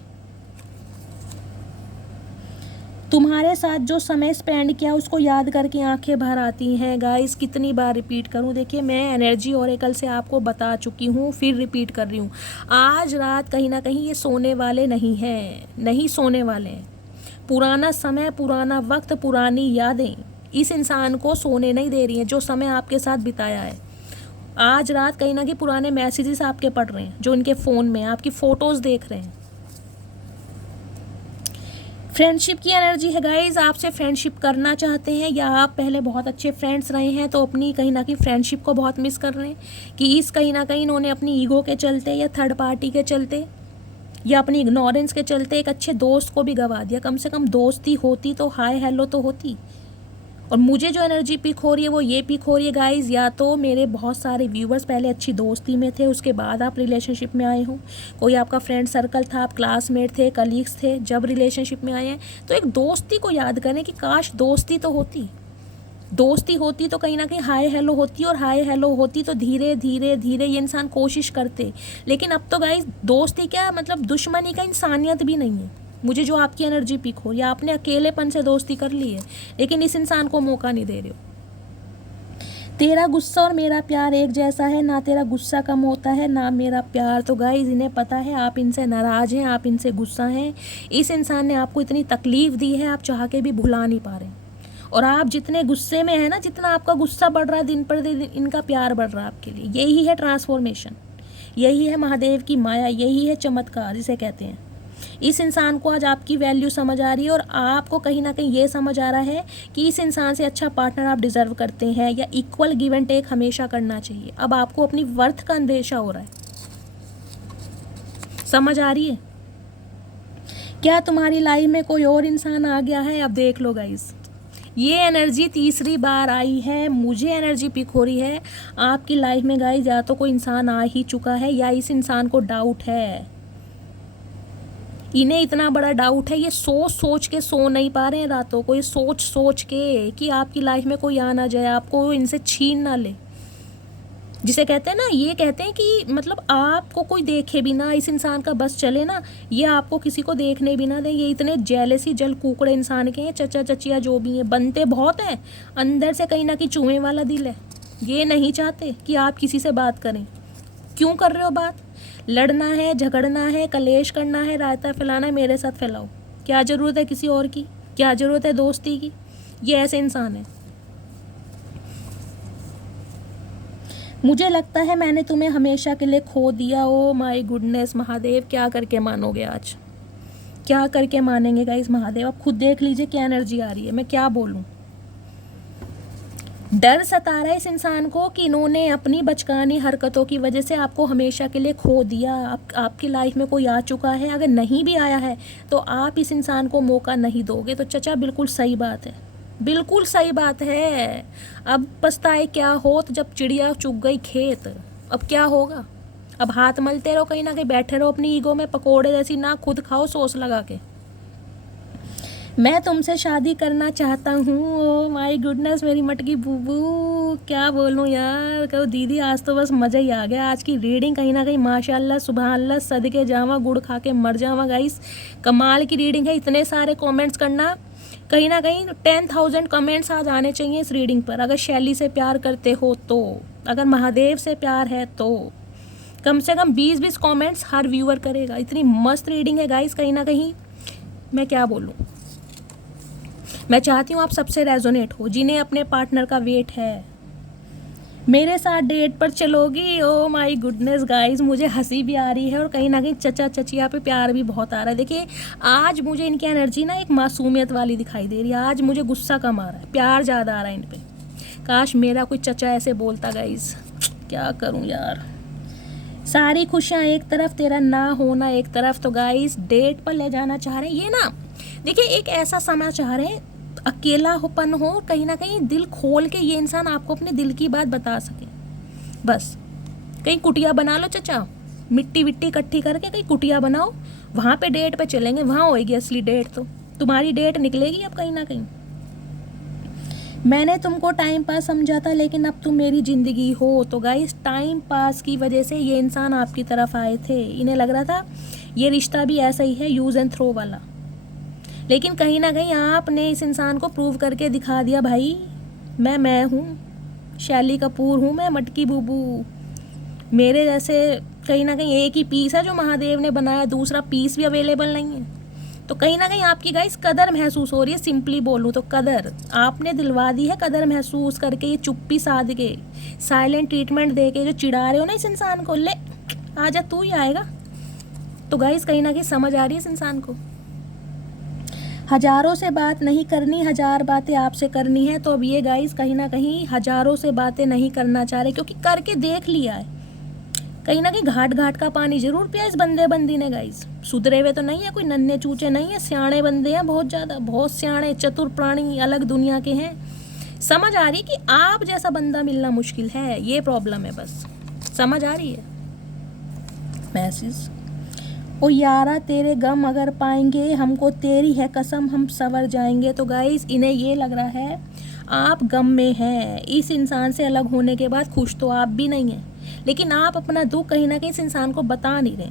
तुम्हारे साथ जो समय स्पेंड किया उसको याद करके आंखें भर आती हैं। गाइस कितनी बार रिपीट करूं, देखिए मैं एनर्जी ओरेकल से आपको बता चुकी हूं, फिर रिपीट कर रही हूं। आज रात कहीं ना कहीं ये सोने वाले नहीं हैं, नहीं सोने वाले हैं। पुराना समय, पुराना वक्त, पुरानी यादें इस इंसान को सोने नहीं दे रही हैं, जो समय आपके साथ बिताया है। आज रात कहीं ना कहीं पुराने मैसेजेस आपके पढ़ रहे हैं, जो इनके फ़ोन में, आपकी फ़ोटोज़ देख रहे हैं। फ्रेंडशिप की एनर्जी है गाइज, आपसे फ्रेंडशिप करना चाहते हैं, या आप पहले बहुत अच्छे फ्रेंड्स रहे हैं तो अपनी कहीं ना कहीं फ्रेंडशिप को बहुत मिस कर रहे हैं कि इस कहीं ना कहीं इन्होंने अपनी ईगो के चलते या थर्ड पार्टी के चलते या अपनी इग्नोरेंस के चलते एक अच्छे दोस्त को भी गंवा दिया। कम से कम दोस्ती होती तो हाय हेलो तो होती। और मुझे जो एनर्जी पिक हो रही है वो ये पिक हो रही है गाइज़, या तो मेरे बहुत सारे व्यूवर्स पहले अच्छी दोस्ती में थे, उसके बाद आप रिलेशनशिप में आए हो, कोई आपका फ्रेंड सर्कल था, आप क्लासमेट थे, कलीग्स थे, जब रिलेशनशिप में आए हैं तो एक दोस्ती को याद करें कि काश दोस्ती तो होती। दोस्ती होती तो कहीं ना कहीं हाय हेलो होती, और हाय हेलो होती तो धीरे धीरे धीरे ये इंसान कोशिश करते। लेकिन अब तो गाइस दोस्ती क्या, मतलब दुश्मनी का इंसानियत भी नहीं है। मुझे जो आपकी एनर्जी पिक हो, या आपने अकेलेपन से दोस्ती कर ली है लेकिन इस इंसान को मौका नहीं दे रहे हो। तेरा गुस्सा और मेरा प्यार एक जैसा है, ना तेरा गुस्सा कम होता है ना मेरा प्यार। तो गाइस इन्हें पता है आप इनसे नाराज़ हैं, आप इनसे गुस्सा हैं। इस इंसान ने आपको इतनी तकलीफ़ दी है, आप चाह के भी भुला नहीं पा रहे। और आप जितने गुस्से में हैं ना, जितना आपका गुस्सा बढ़ रहा है दिन पर दिन, इनका प्यार बढ़ रहा है आपके लिए। यही है ट्रांसफॉर्मेशन, यही है महादेव की माया, यही है चमत्कार जिसे कहते हैं। इस इंसान को आज आपकी वैल्यू समझ आ रही है, और आपको कहीं ना कहीं ये समझ आ रहा है कि इस इंसान से अच्छा पार्टनर आप डिज़र्व करते हैं, या इक्वल गिव एंड टेक हमेशा करना चाहिए। अब आपको अपनी वर्थ का अंदेशा हो रहा है। समझ आ रही है? क्या तुम्हारी लाइफ में कोई और इंसान आ गया है? अब देख लो गाइस, ये एनर्जी तीसरी बार आई है, मुझे एनर्जी पिक हो रही है आपकी लाइफ में गाइस। या तो कोई इंसान आ ही चुका है, या इस इंसान को डाउट है। इन्हें इतना बड़ा डाउट है, ये सोच सोच के सो नहीं पा रहे हैं रातों को, ये सोच सोच के कि आपकी लाइफ में कोई आ ना जाए, आपको इनसे छीन ना ले। जिसे कहते हैं ना, ये कहते हैं कि मतलब आपको कोई देखे भी ना, इस इंसान का बस चले ना, ये आपको किसी को देखने भी ना दे। ये इतने जेलसी जल कुकड़े इंसान के हैं, चचा चचिया जो भी हैं, बनते बहुत हैं, अंदर से कहीं ना कहीं चूहे वाला दिल है। ये नहीं चाहते कि आप किसी से बात करें। क्यों कर रहे हो बात? लड़ना है, झगड़ना है, कलेश करना है, रायता फैलाना है, मेरे साथ फैलाओ। क्या ज़रूरत है किसी और की? क्या ज़रूरत है दोस्ती की? ये ऐसे इंसान है। मुझे लगता है मैंने तुम्हें हमेशा के लिए खो दिया। ओ माय गुडनेस महादेव, क्या करके मानोगे आज? क्या करके मानेंगे गाइस महादेव? आप खुद देख लीजिए क्या एनर्जी आ रही है, मैं क्या बोलूं। डर सता रहा है इस इंसान को कि इन्होंने अपनी बचकानी हरकतों की वजह से आपको हमेशा के लिए खो दिया। आपकी लाइफ में कोई आ चुका है, अगर नहीं भी आया है तो आप इस इंसान को मौका नहीं दोगे। तो चचा बिल्कुल सही बात है, बिल्कुल सही बात है। अब पछताए क्या होत जब चिड़िया चुग गई खेत। अब क्या होगा? अब हाथ मलते रहो, कहीं ना कहीं बैठे रहो अपनी ईगो में पकोड़े जैसी, ना खुद खाओ सॉस लगा के। मैं तुमसे शादी करना चाहता हूँ। ओ माय गुडनेस मेरी मटकी बूबू, क्या बोलूँ यार। कहो दीदी आज तो बस मज़ा ही आ गया। आज की रीडिंग कहीं ना कहीं माशाल्लाह सुबह अल्लाह, सदके जावा, गुड़ खा के मर जावा गाइस। कमाल की रीडिंग है। इतने सारे कमेंट्स करना, कहीं ना कहीं 10,000 कमेंट्स आज आने चाहिए इस रीडिंग पर। अगर शैली से प्यार करते हो तो, अगर महादेव से प्यार है तो कम से कम 20-20 कमेंट्स हर व्यूअर करेगा। इतनी मस्त रीडिंग है गाइस, कहीं ना कहीं मैं क्या बोलूँ। मैं चाहती हूँ आप सबसे रेजोनेट हो, जिन्हें अपने पार्टनर का वेट है। मेरे साथ डेट पर चलोगी? ओ माय गुडनेस गाइस, मुझे हंसी भी आ रही है और कहीं ना कहीं चचा चचिया पे प्यार भी बहुत आ रहा है। देखिए आज मुझे इनकी एनर्जी ना एक मासूमियत वाली दिखाई दे रही है। आज मुझे गुस्सा कम आ रहा है, प्यार ज़्यादा आ रहा है इन पे। काश मेरा कोई चचा ऐसे बोलता गाइस, क्या करूँ यार। सारी खुशियाँ एक तरफ, तेरा ना होना एक तरफ। तो गाइस डेट पर ले जाना चाह रहे हैं ये ना। देखिए एक ऐसा समय चाह रहे हैं अकेलापन हो, कहीं ना कहीं दिल खोल के ये इंसान आपको अपने दिल की बात बता सके। बस कहीं कुटिया बना लो चचा, मिट्टी विट्टी इकट्ठी करके कहीं कुटिया बनाओ, वहाँ पे डेट पे चलेंगे, वहाँ होएगी असली डेट। तो तुम्हारी डेट निकलेगी अब कहीं ना कहीं। मैंने तुमको टाइम पास समझा था लेकिन अब तुम मेरी ज़िंदगी हो। तो गाइस टाइम पास की वजह से ये इंसान आपकी तरफ आए थे। इन्हें लग रहा था ये रिश्ता भी ऐसा ही है, यूज़ एंड थ्रो वाला। लेकिन कहीं ना कहीं आपने इस इंसान को प्रूव करके दिखा दिया, भाई मैं हूँ, शैली कपूर हूँ, मैं मटकी बूबू। मेरे जैसे कहीं ना कहीं एक ही पीस है जो महादेव ने बनाया, दूसरा पीस भी अवेलेबल नहीं है। तो कहीं ना कहीं आपकी गाइस कदर महसूस हो रही है। सिंपली बोलूँ तो कदर आपने दिलवा दी है, कदर महसूस करके ये चुप्पी साध के साइलेंट ट्रीटमेंट दे के जो चिढ़ा रहे हो ना इस इंसान को, ले आजा तू ही आएगा। तो गाइस कहीं ना कहीं समझ आ रही है इस इंसान को। हजारों से बात नहीं करनी, हजार बातें आपसे करनी है। तो अब ये गाइस कहीं ना कहीं हजारों से बातें नहीं करना चाह रहे, क्योंकि करके देख लिया है। कहीं ना कहीं घाट घाट का पानी जरूर पिया इस बंदे बंदी ने गाइस। सुधरे हुए तो नहीं है, कोई नन्हे चूचे नहीं है, सियाणे बंदे हैं, बहुत ज़्यादा, बहुत सियाणे चतुर प्राणी, अलग दुनिया के हैं। समझ आ रही है कि आप जैसा बंदा मिलना मुश्किल है, ये प्रॉब्लम है बस। समझ आ रही है मैसेज। ओ यारा तेरे गम अगर पाएंगे हमको, तेरी है कसम हम सवर जाएंगे। तो गाइस इन्हें ये लग रहा है आप गम में हैं। इस इंसान से अलग होने के बाद खुश तो आप भी नहीं हैं, लेकिन आप अपना दुख कहीं ना कहीं इस इंसान को बता नहीं रहे।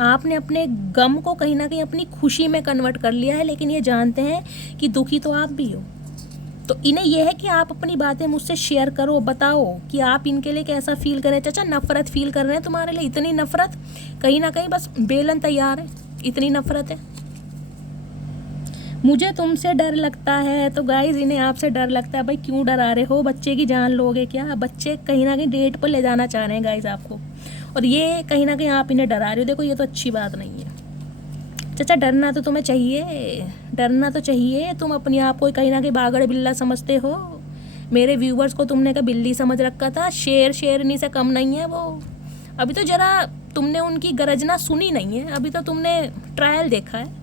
आपने अपने गम को कहीं ना कहीं अपनी खुशी में कन्वर्ट कर लिया है, लेकिन ये जानते हैं कि दुखी तो आप भी हो। तो इन्हें यह है कि आप अपनी बातें मुझसे शेयर करो, बताओ कि आप इनके लिए कैसा फील करें। चाचा नफरत फील कर रहे हैं तुम्हारे लिए, इतनी नफरत, कहीं ना कहीं बस बेलन तैयार है, इतनी नफरत है। मुझे तुमसे डर लगता है। तो गाइज इन्हें आपसे डर लगता है। भाई क्यों डरा रहे हो, बच्चे की जान लोगे क्या? बच्चे कहीं ना कहीं डेट पर ले जाना चाह रहे हैं गाइज आपको, और ये कहीं ना कहीं आप इन्हें डरा रहे हो। देखो ये तो अच्छी बात नहीं है चाचा, डरना तो तुम्हें चाहिए, डरना तो चाहिए। तुम अपने आप को कहीं ना कहीं बागड़ बिल्ला समझते हो। मेरे व्यूवर्स को तुमने क्या बिल्ली समझ रखा था? शेर शेरनी से कम नहीं है वो। अभी तो जरा तुमने उनकी गरजना सुनी नहीं है, अभी तो तुमने ट्रायल देखा है।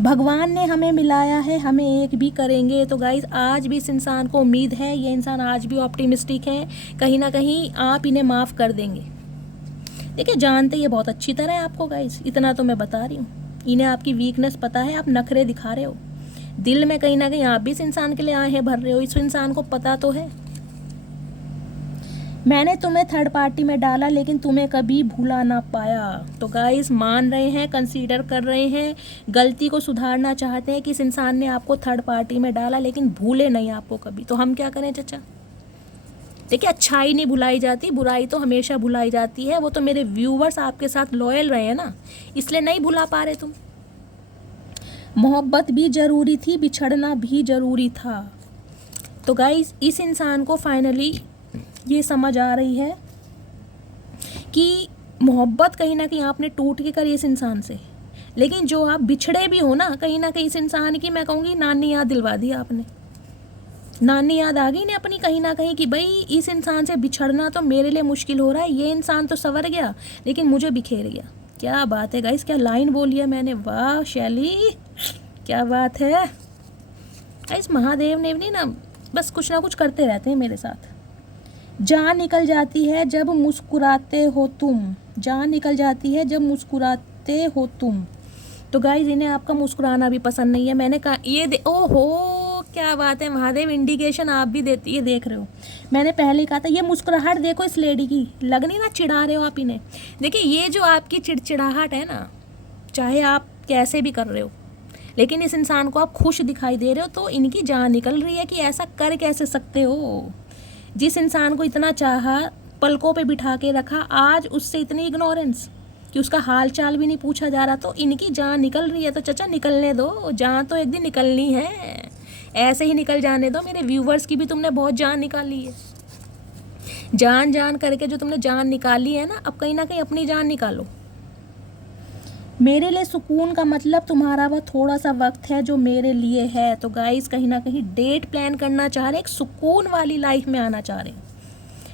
भगवान ने हमें मिलाया है, हमें एक भी करेंगे। तो गाइज आज भी इस इंसान को उम्मीद है, ये इंसान आज भी ऑप्टिमिस्टिक है, कहीं ना कहीं आप इन्हें माफ़ कर देंगे। देखिए जानते ये बहुत अच्छी तरह है आपको गाइज, इतना तो मैं बता रही हूँ। इन्हें आपकी वीकनेस पता है, आप नखरे दिखा रहे हो, दिल में कहीं ना कहीं आप भी इस इंसान के लिए आहें भर रहे हो। इस इंसान को पता तो है मैंने तुम्हें थर्ड पार्टी में डाला, लेकिन तुम्हें कभी भूला ना पाया। तो गाइस मान रहे हैं, कंसीडर कर रहे हैं, गलती को सुधारना चाहते हैं कि इस इंसान ने आपको थर्ड पार्टी में डाला, लेकिन भूले नहीं आपको कभी। तो हम क्या करें चाचा? देखिए अच्छाई नहीं भुलाई जाती, बुराई तो हमेशा भुलाई जाती है। वो तो मेरे व्यूवर्स आपके साथ लॉयल रहे हैं ना, इसलिए नहीं भुला पा रहे तुम। मोहब्बत भी ज़रूरी थी, बिछड़ना भी ज़रूरी था। तो गाइस इस इंसान को फाइनली ये समझ आ रही है कि मोहब्बत कहीं ना कहीं आपने टूट के करी इस इंसान से, लेकिन जो आप बिछड़े भी हो ना कहीं इस इंसान की, मैं कहूँगी नानी याद दिलवा दी आपने। नानी याद आ गई ने अपनी कहीं ना कहीं कि भाई इस इंसान से बिछड़ना तो मेरे लिए मुश्किल हो रहा है। ये इंसान तो संवर गया लेकिन मुझे बिखेर गया। क्या बात है गाइस, क्या लाइन बोली है मैंने, वाह शैली क्या बात है गाइस। महादेव ने भी ना बस कुछ ना कुछ करते रहते हैं मेरे साथ। जान निकल जाती है जब मुस्कुराते हो तुम, जान निकल जाती है जब मुस्कुराते हो तुम। तो गाइज इन्हें आपका मुस्कुराना भी पसंद नहीं है। मैंने कहा ये ओहो क्या बात है, महादेव इंडिकेशन आप भी देती है, देख रहे हो। मैंने पहले ही कहा था ये मुस्कुराहट देखो इस लेडी की, लग नहीं ना चिढ़ा रहे हो आप इन्हें। देखिए ये जो आपकी चिड़चिड़ाहट है ना, चाहे आप कैसे भी कर रहे हो, लेकिन इस इंसान को आप खुश दिखाई दे रहे हो, तो इनकी जान निकल रही है कि ऐसा कर कैसे सकते हो। जिस इंसान को इतना चाहा, पलकों पे बिठा के रखा, आज उससे इतनी इग्नोरेंस कि उसका हाल चाल भी नहीं पूछा जा रहा, तो इनकी जान निकल रही है। तो चाचा निकलने दो, जान तो एक दिन निकलनी है, ऐसे ही निकल जाने दो। मेरे व्यूवर्स की भी तुमने बहुत जान निकाली है, जान जान करके जो तुमने जान निकाली है ना, अब कहीं ना कहीं अपनी जान निकालो। मेरे लिए सुकून का मतलब तुम्हारा वह थोड़ा सा वक्त है जो मेरे लिए है। तो गाइस कहीं ना कहीं डेट प्लान करना चाह रहे हैं, एक सुकून वाली लाइफ में आना चाह रहे हैं,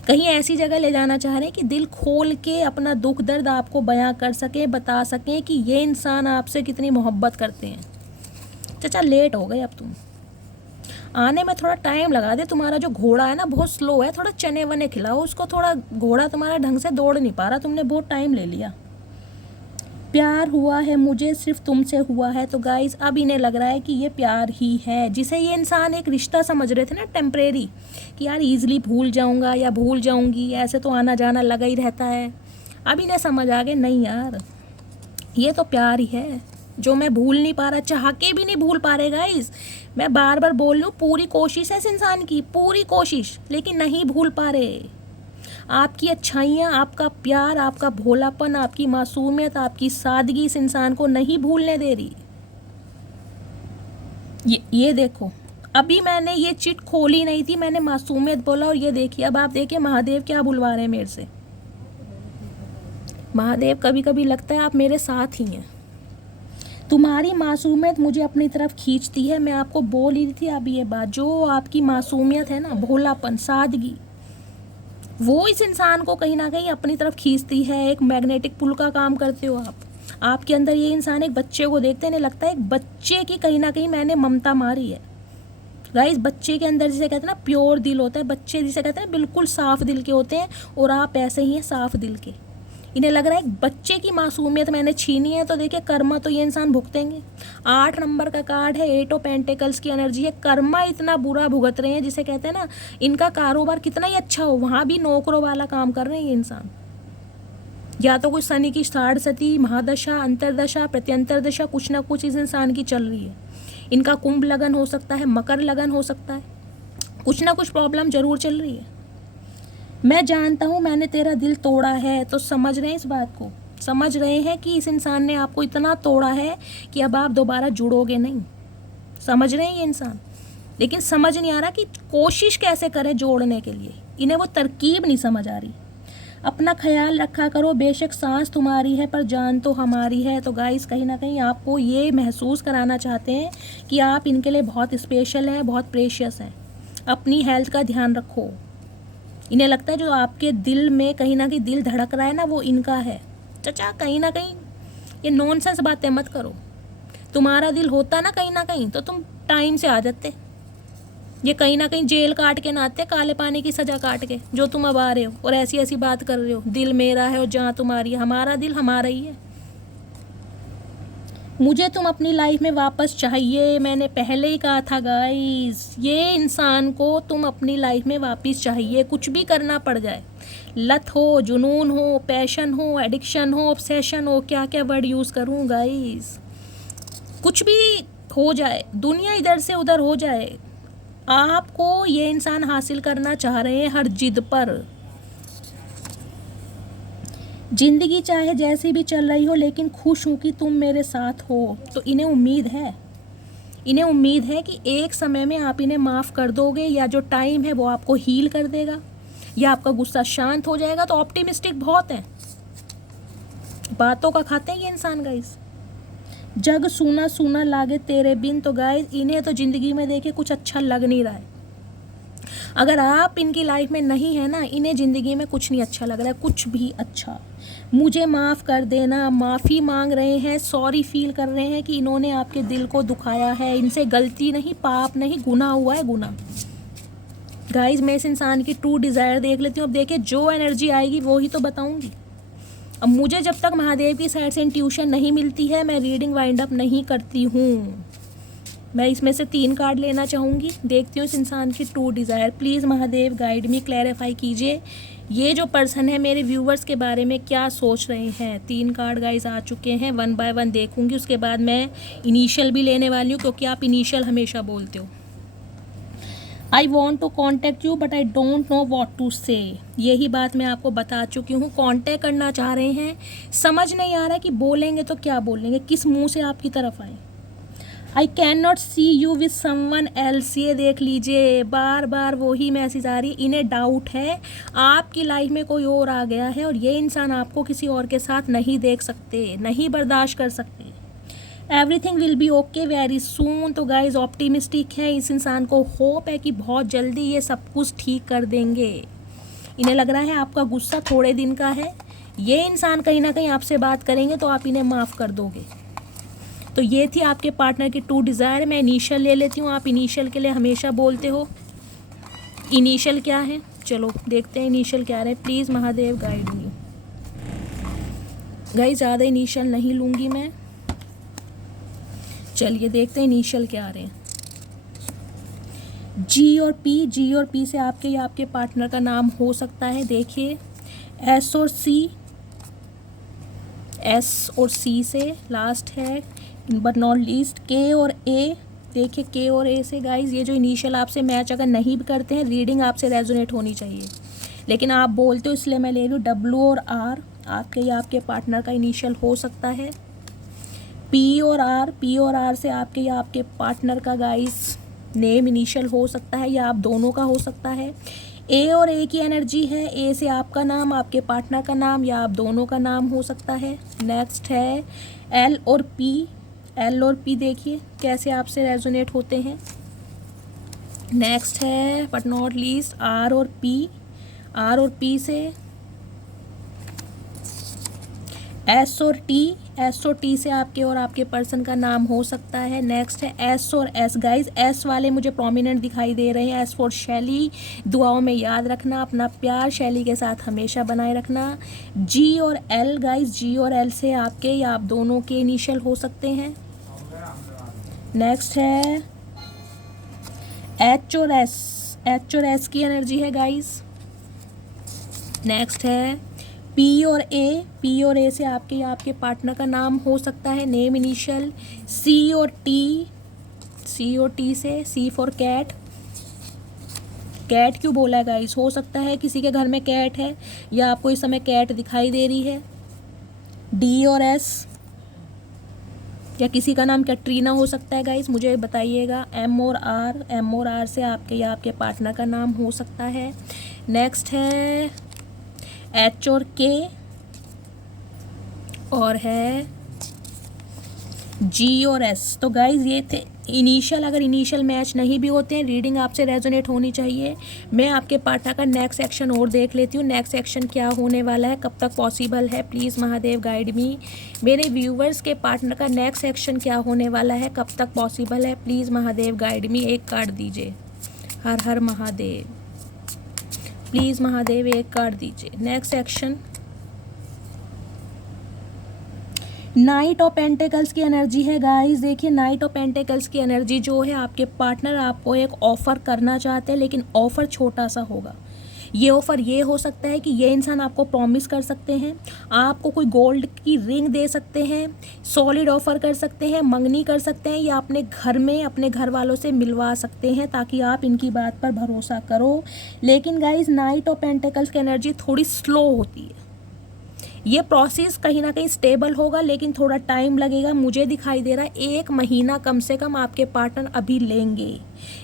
कहीं ऐसी जगह ले जाना चाह रहे हैं कि दिल खोल के अपना दुख दर्द आपको बयां कर सके, बता सकें कि ये इंसान आपसे कितनी मोहब्बत करते हैं। चाचा लेट हो गए अब तुम, आने में थोड़ा टाइम लगा दे। तुम्हारा जो घोड़ा है ना बहुत स्लो है, थोड़ा चने वने खिलाओ उसको, थोड़ा घोड़ा तुम्हारा ढंग से दौड़ नहीं पा रहा, तुमने बहुत टाइम ले लिया। प्यार हुआ है मुझे, सिर्फ तुमसे हुआ है। तो गाइज अब इन्हें लग रहा है कि ये प्यार ही है, जिसे ये इंसान एक रिश्ता समझ रहे थे ना टेम्परेरी, कि यार ईजिली भूल जाऊंगा या भूल जाऊंगी, ऐसे तो आना जाना लगा ही रहता है। अब इन्हें समझ आ गए नहीं यार ये तो प्यार ही है, जो मैं भूल नहीं पा रहा, चाह के भी नहीं भूल पा रहे गाइज। मैं बार बार बोल लूँ, पूरी कोशिश है इस इंसान की, पूरी कोशिश, लेकिन नहीं भूल पा रहे। आपकी अच्छाइयाँ, आपका प्यार, आपका भोलापन, आपकी मासूमियत, आपकी सादगी इस इंसान को नहीं भूलने दे रही। ये देखो, अभी मैंने ये चिट खोली नहीं थी, मैंने मासूमियत बोला और ये देखिए, अब आप देखिए महादेव क्या बुलवा रहे हैं मेरे से। महादेव कभी कभी लगता है आप मेरे साथ ही हैं। तुम्हारी मासूमियत मुझे अपनी तरफ खींचती है। मैं आपको बोल ही थी अभी ये बात, जो आपकी मासूमियत है ना, भोलापन, सादगी, वो इस इंसान को कहीं ना कहीं अपनी तरफ खींचती है। एक मैग्नेटिक पुल का काम करते हो आप। आपके अंदर ये इंसान एक बच्चे को देखते हैं, लगता है एक बच्चे की कहीं ना कहीं मैंने ममता मारी है। गाइस, बच्चे के अंदर जिसे कहते हैं ना प्योर दिल होता है, बच्चे जिसे कहते हैं बिल्कुल साफ दिल के होते हैं, और आप ऐसे ही हैं साफ दिल के। इन्हें लग रहा है एक बच्चे की मासूमियत मैंने छीनी है, तो देखिए कर्मा तो ये इंसान भुगतेंगे। 8 नंबर का कार्ड है, 8 ऑफ पेंटिकल्स की एनर्जी है। कर्मा इतना बुरा भुगत रहे हैं, जिसे कहते हैं ना, इनका कारोबार कितना ही अच्छा हो, वहाँ भी नौकरों वाला काम कर रहे हैं ये इंसान। या तो कोई शनि की साढ़सती, महादशा, अंतरदशा, प्रत्यंतर दशा, कुछ ना कुछ इस इंसान की चल रही है। इनका कुंभ लगन हो सकता है, मकर लगन हो सकता है, कुछ ना कुछ प्रॉब्लम जरूर चल रही है। मैं जानता हूँ मैंने तेरा दिल तोड़ा है, तो समझ रहे हैं इस बात को, समझ रहे हैं कि इस इंसान ने आपको इतना तोड़ा है कि अब आप दोबारा जुड़ोगे नहीं। समझ रहे हैं ये इंसान, लेकिन समझ नहीं आ रहा कि कोशिश कैसे करें जोड़ने के लिए। इन्हें वो तरकीब नहीं समझ आ रही। अपना ख्याल रखा करो, बेशक सांस तुम्हारी है पर जान तो हमारी है। तो गाइस, कहीं ना कहीं आपको ये महसूस कराना चाहते हैं कि आप इनके लिए बहुत स्पेशल हैं, बहुत प्रेशियस हैं। अपनी हेल्थ का ध्यान रखो। इन्हें लगता है जो आपके दिल में कहीं ना कहीं दिल धड़क रहा है ना, वो इनका है। चाचा, कहीं ना कहीं ये नॉनसेंस बातें मत करो। तुम्हारा दिल होता ना कहीं तो तुम टाइम से आ जाते। ये कहीं ना कहीं जेल काट के ना आते, काले पानी की सज़ा काट के, जो तुम अब आ रहे हो और ऐसी ऐसी बात कर रहे हो। दिल मेरा है और जहाँ तुम्हारी है, हमारा दिल हमारा ही है। मुझे तुम अपनी लाइफ में वापस चाहिए। मैंने पहले ही कहा था गाइस, ये इंसान को तुम अपनी लाइफ में वापस चाहिए, कुछ भी करना पड़ जाए। लत हो, जुनून हो, पैशन हो, एडिक्शन हो, ऑब्सेशन हो, क्या क्या वर्ड यूज़ करूँ गाइस, कुछ भी हो जाए, दुनिया इधर से उधर हो जाए, आपको ये इंसान हासिल करना चाह रहे हैं हर जिद पर। जिंदगी चाहे जैसी भी चल रही हो, लेकिन खुश हूँ कि तुम मेरे साथ हो। तो इन्हें उम्मीद है, इन्हें उम्मीद है कि एक समय में आप इन्हें माफ़ कर दोगे, या जो टाइम है वो आपको हील कर देगा, या आपका गुस्सा शांत हो जाएगा। तो ऑप्टिमिस्टिक बहुत हैं, बातों का खाते हैं ये इंसान गाइस। जग सूना सूना लागे तेरे बिन। तो गाइस, इन्हें तो ज़िंदगी में देखे कुछ अच्छा लग नहीं रहा है। अगर आप इनकी लाइफ में नहीं है ना, इन्हें ज़िंदगी में कुछ नहीं अच्छा लग रहा है, कुछ भी अच्छा। मुझे माफ़ कर देना, माफ़ी मांग रहे हैं, सॉरी फील कर रहे हैं कि इन्होंने आपके दिल को दुखाया है। इनसे गलती नहीं, पाप नहीं, गुनाह हुआ है, गुनाह। गाइस, मैं इस इंसान की ट्रू डिज़ायर देख लेती हूँ। अब देखिए, जो एनर्जी आएगी वो ही तो बताऊँगी। अब मुझे जब तक महादेव की साइड से इंट्यूशन नहीं मिलती है, मैं रीडिंग वाइंड अप नहीं करती हूँ। मैं इसमें से 3 कार्ड लेना चाहूँगी, देखती हूँ इस इंसान की true desire. Please Mahadev guide me, clarify कीजिए ये जो पर्सन है मेरे व्यूवर्स के बारे में क्या सोच रहे हैं। 3 कार्ड गाइस आ चुके हैं, 1 बाय 1 देखूँगी, उसके बाद मैं इनिशियल भी लेने वाली हूँ, क्योंकि आप इनिशियल हमेशा बोलते हो। I want to contact you but I don't know what to say. यही बात मैं आपको बता चुकी हूँ। कॉन्टैक्ट करना चाह रहे हैं, समझ नहीं आ रहा कि बोलेंगे तो क्या बोलेंगे, किस मुंह से आपकी तरफ आए। I can not see you with someone else. ये देख लीजिए, बार बार वही मैसेज आ रही है। इन्हें डाउट है आपकी लाइफ में कोई और आ गया है, और ये इंसान आपको किसी और के साथ नहीं देख सकते, नहीं बर्दाश्त कर सकते। Everything will be okay very soon. तो गाइज, ऑप्टिमिस्टिक है, इस इंसान को होप है कि बहुत जल्दी ये सब कुछ ठीक कर देंगे। इन्हें लग रहा है आपका गुस्सा थोड़े दिन का है। ये इंसान कहीं ना कहीं आपसे बात करेंगे तो आप इन्हें माफ़ कर दोगे। तो ये थी आपके पार्टनर की ट्रू डिज़ायर। मैं इनिशियल ले लेती हूँ, आप इनिशियल के लिए हमेशा बोलते हो। इनिशियल क्या है, चलो देखते हैं इनिशियल क्या रहे। Please Mahadev guide me. Guys, ज़्यादा इनिशियल नहीं लूँगी मैं, चलिए देखते हैं इनिशियल क्या आ रहे हैं। जी और पी, जी और पी से आपके या आपके पार्टनर का नाम हो सकता है। देखिए, एस और सी, एस और सी से लास्ट है, बट नॉट लीस्ट के और ए। देखिए, के और ए से गाइज, ये जो इनिशियल आपसे मैच अगर नहीं भी करते हैं, रीडिंग आपसे रेजोनेट होनी चाहिए। लेकिन आप बोलते हो इसलिए मैं ले रही हूँ। डब्ल्यू और आर आपके या आपके पार्टनर का इनिशियल हो सकता है। पी और आर से आपके या आपके पार्टनर का गाइस नेम इनिशियल हो सकता है, या आप दोनों का हो सकता है। ए और ए की एनर्जी है, ए से आपका नाम, आपके पार्टनर का नाम, या आप दोनों का नाम हो सकता है। नेक्स्ट है एल और पी देखिए कैसे आपसे रेजोनेट होते हैं। नेक्स्ट है बट नॉट लीस्ट आर और पी से एस और टी से आपके और आपके पर्सन का नाम हो सकता है। नेक्स्ट है एस और एस गाइज, एस वाले मुझे प्रोमिनेंट दिखाई दे रहे हैं। एस फॉर शैली, दुआओं में याद रखना, अपना प्यार शैली के साथ हमेशा बनाए रखना। जी और एल गाइज, जी और एल से आपके या आप दोनों के इनिशियल हो सकते हैं। नेक्स्ट है एच और एस की एनर्जी है गाइज। नेक्स्ट है पी और ए से आपके या आपके पार्टनर का नाम हो सकता है, नेम इनिशियल। सी और टी से सी फॉर कैट क्यों बोला है गाइस? हो सकता है किसी के घर में कैट है या आपको इस समय कैट दिखाई दे रही है। डी और एस, या किसी का नाम कैटरीना हो सकता है गाइस, मुझे बताइएगा। एम और आर से आपके या आपके पार्टनर का नाम हो सकता है। नेक्स्ट है एच और के, और है जी और एस। तो गाइज ये थे इनिशियल। अगर इनिशियल मैच नहीं भी होते हैं, रीडिंग आपसे रेजोनेट होनी चाहिए। मैं आपके पार्टनर का नेक्स्ट एक्शन और देख लेती हूँ। नेक्स्ट एक्शन क्या होने वाला है, कब तक पॉसिबल है, प्लीज़ महादेव गाइड मी। मेरे व्यूवर्स के पार्टनर का नेक्स्ट एक्शन क्या होने वाला है, कब तक पॉसिबल है, प्लीज़ महादेव गाइड मी। एक कार्ड दीजिए। हर हर महादेव, प्लीज़ महादेव एक कार्ड दीजिए। Next action night of pentacles की एनर्जी है गाइस। देखिए नाइट ऑफ पेंटिकल्स की एनर्जी जो है, आपके पार्टनर आपको एक ऑफ़र करना चाहते हैं, लेकिन ऑफ़र छोटा सा होगा। ये ऑफ़र ये हो सकता है कि ये इंसान आपको प्रॉमिस कर सकते हैं, आपको कोई गोल्ड की रिंग दे सकते हैं, सॉलिड ऑफ़र कर सकते हैं, मंगनी कर सकते हैं, या अपने घर में अपने घर वालों से मिलवा सकते हैं ताकि आप इनकी बात पर भरोसा करो। लेकिन गाइस नाइट ऑफ पेंटिकल्स की एनर्जी थोड़ी स्लो होती है। ये प्रोसेस कहीं ना कहीं स्टेबल होगा, लेकिन थोड़ा टाइम लगेगा। मुझे दिखाई दे रहा है 1 महीना कम से कम आपके पार्टनर अभी लेंगे,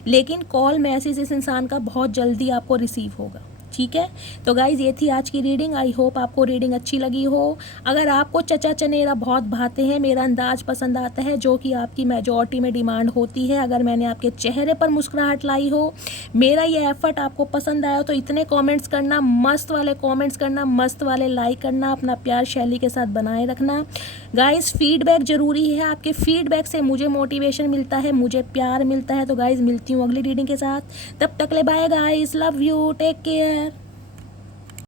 लेकिन कॉल मैसेज इस इंसान का बहुत जल्दी आपको रिसीव होगा। ठीक है, तो गाइज़ ये थी आज की रीडिंग। आई होप आपको रीडिंग अच्छी लगी हो। अगर आपको चचा चनेरा बहुत भाते हैं, मेरा अंदाज पसंद आता है, जो कि आपकी मेजॉरिटी में डिमांड होती है, अगर मैंने आपके चेहरे पर मुस्कुराहट लाई हो, मेरा ये एफर्ट आपको पसंद आया हो, तो इतने कमेंट्स करना, मस्त वाले कमेंट्स करना, मस्त वाले लाइक करना, अपना प्यार शैली के साथ बनाए रखना। गाइज़ फीडबैक ज़रूरी है, आपके फीडबैक से मुझे मोटिवेशन मिलता है, मुझे प्यार मिलता है। तो गाइज़ मिलती हूँ अगली रीडिंग के साथ, तब तक ले bye guys, love you, take care.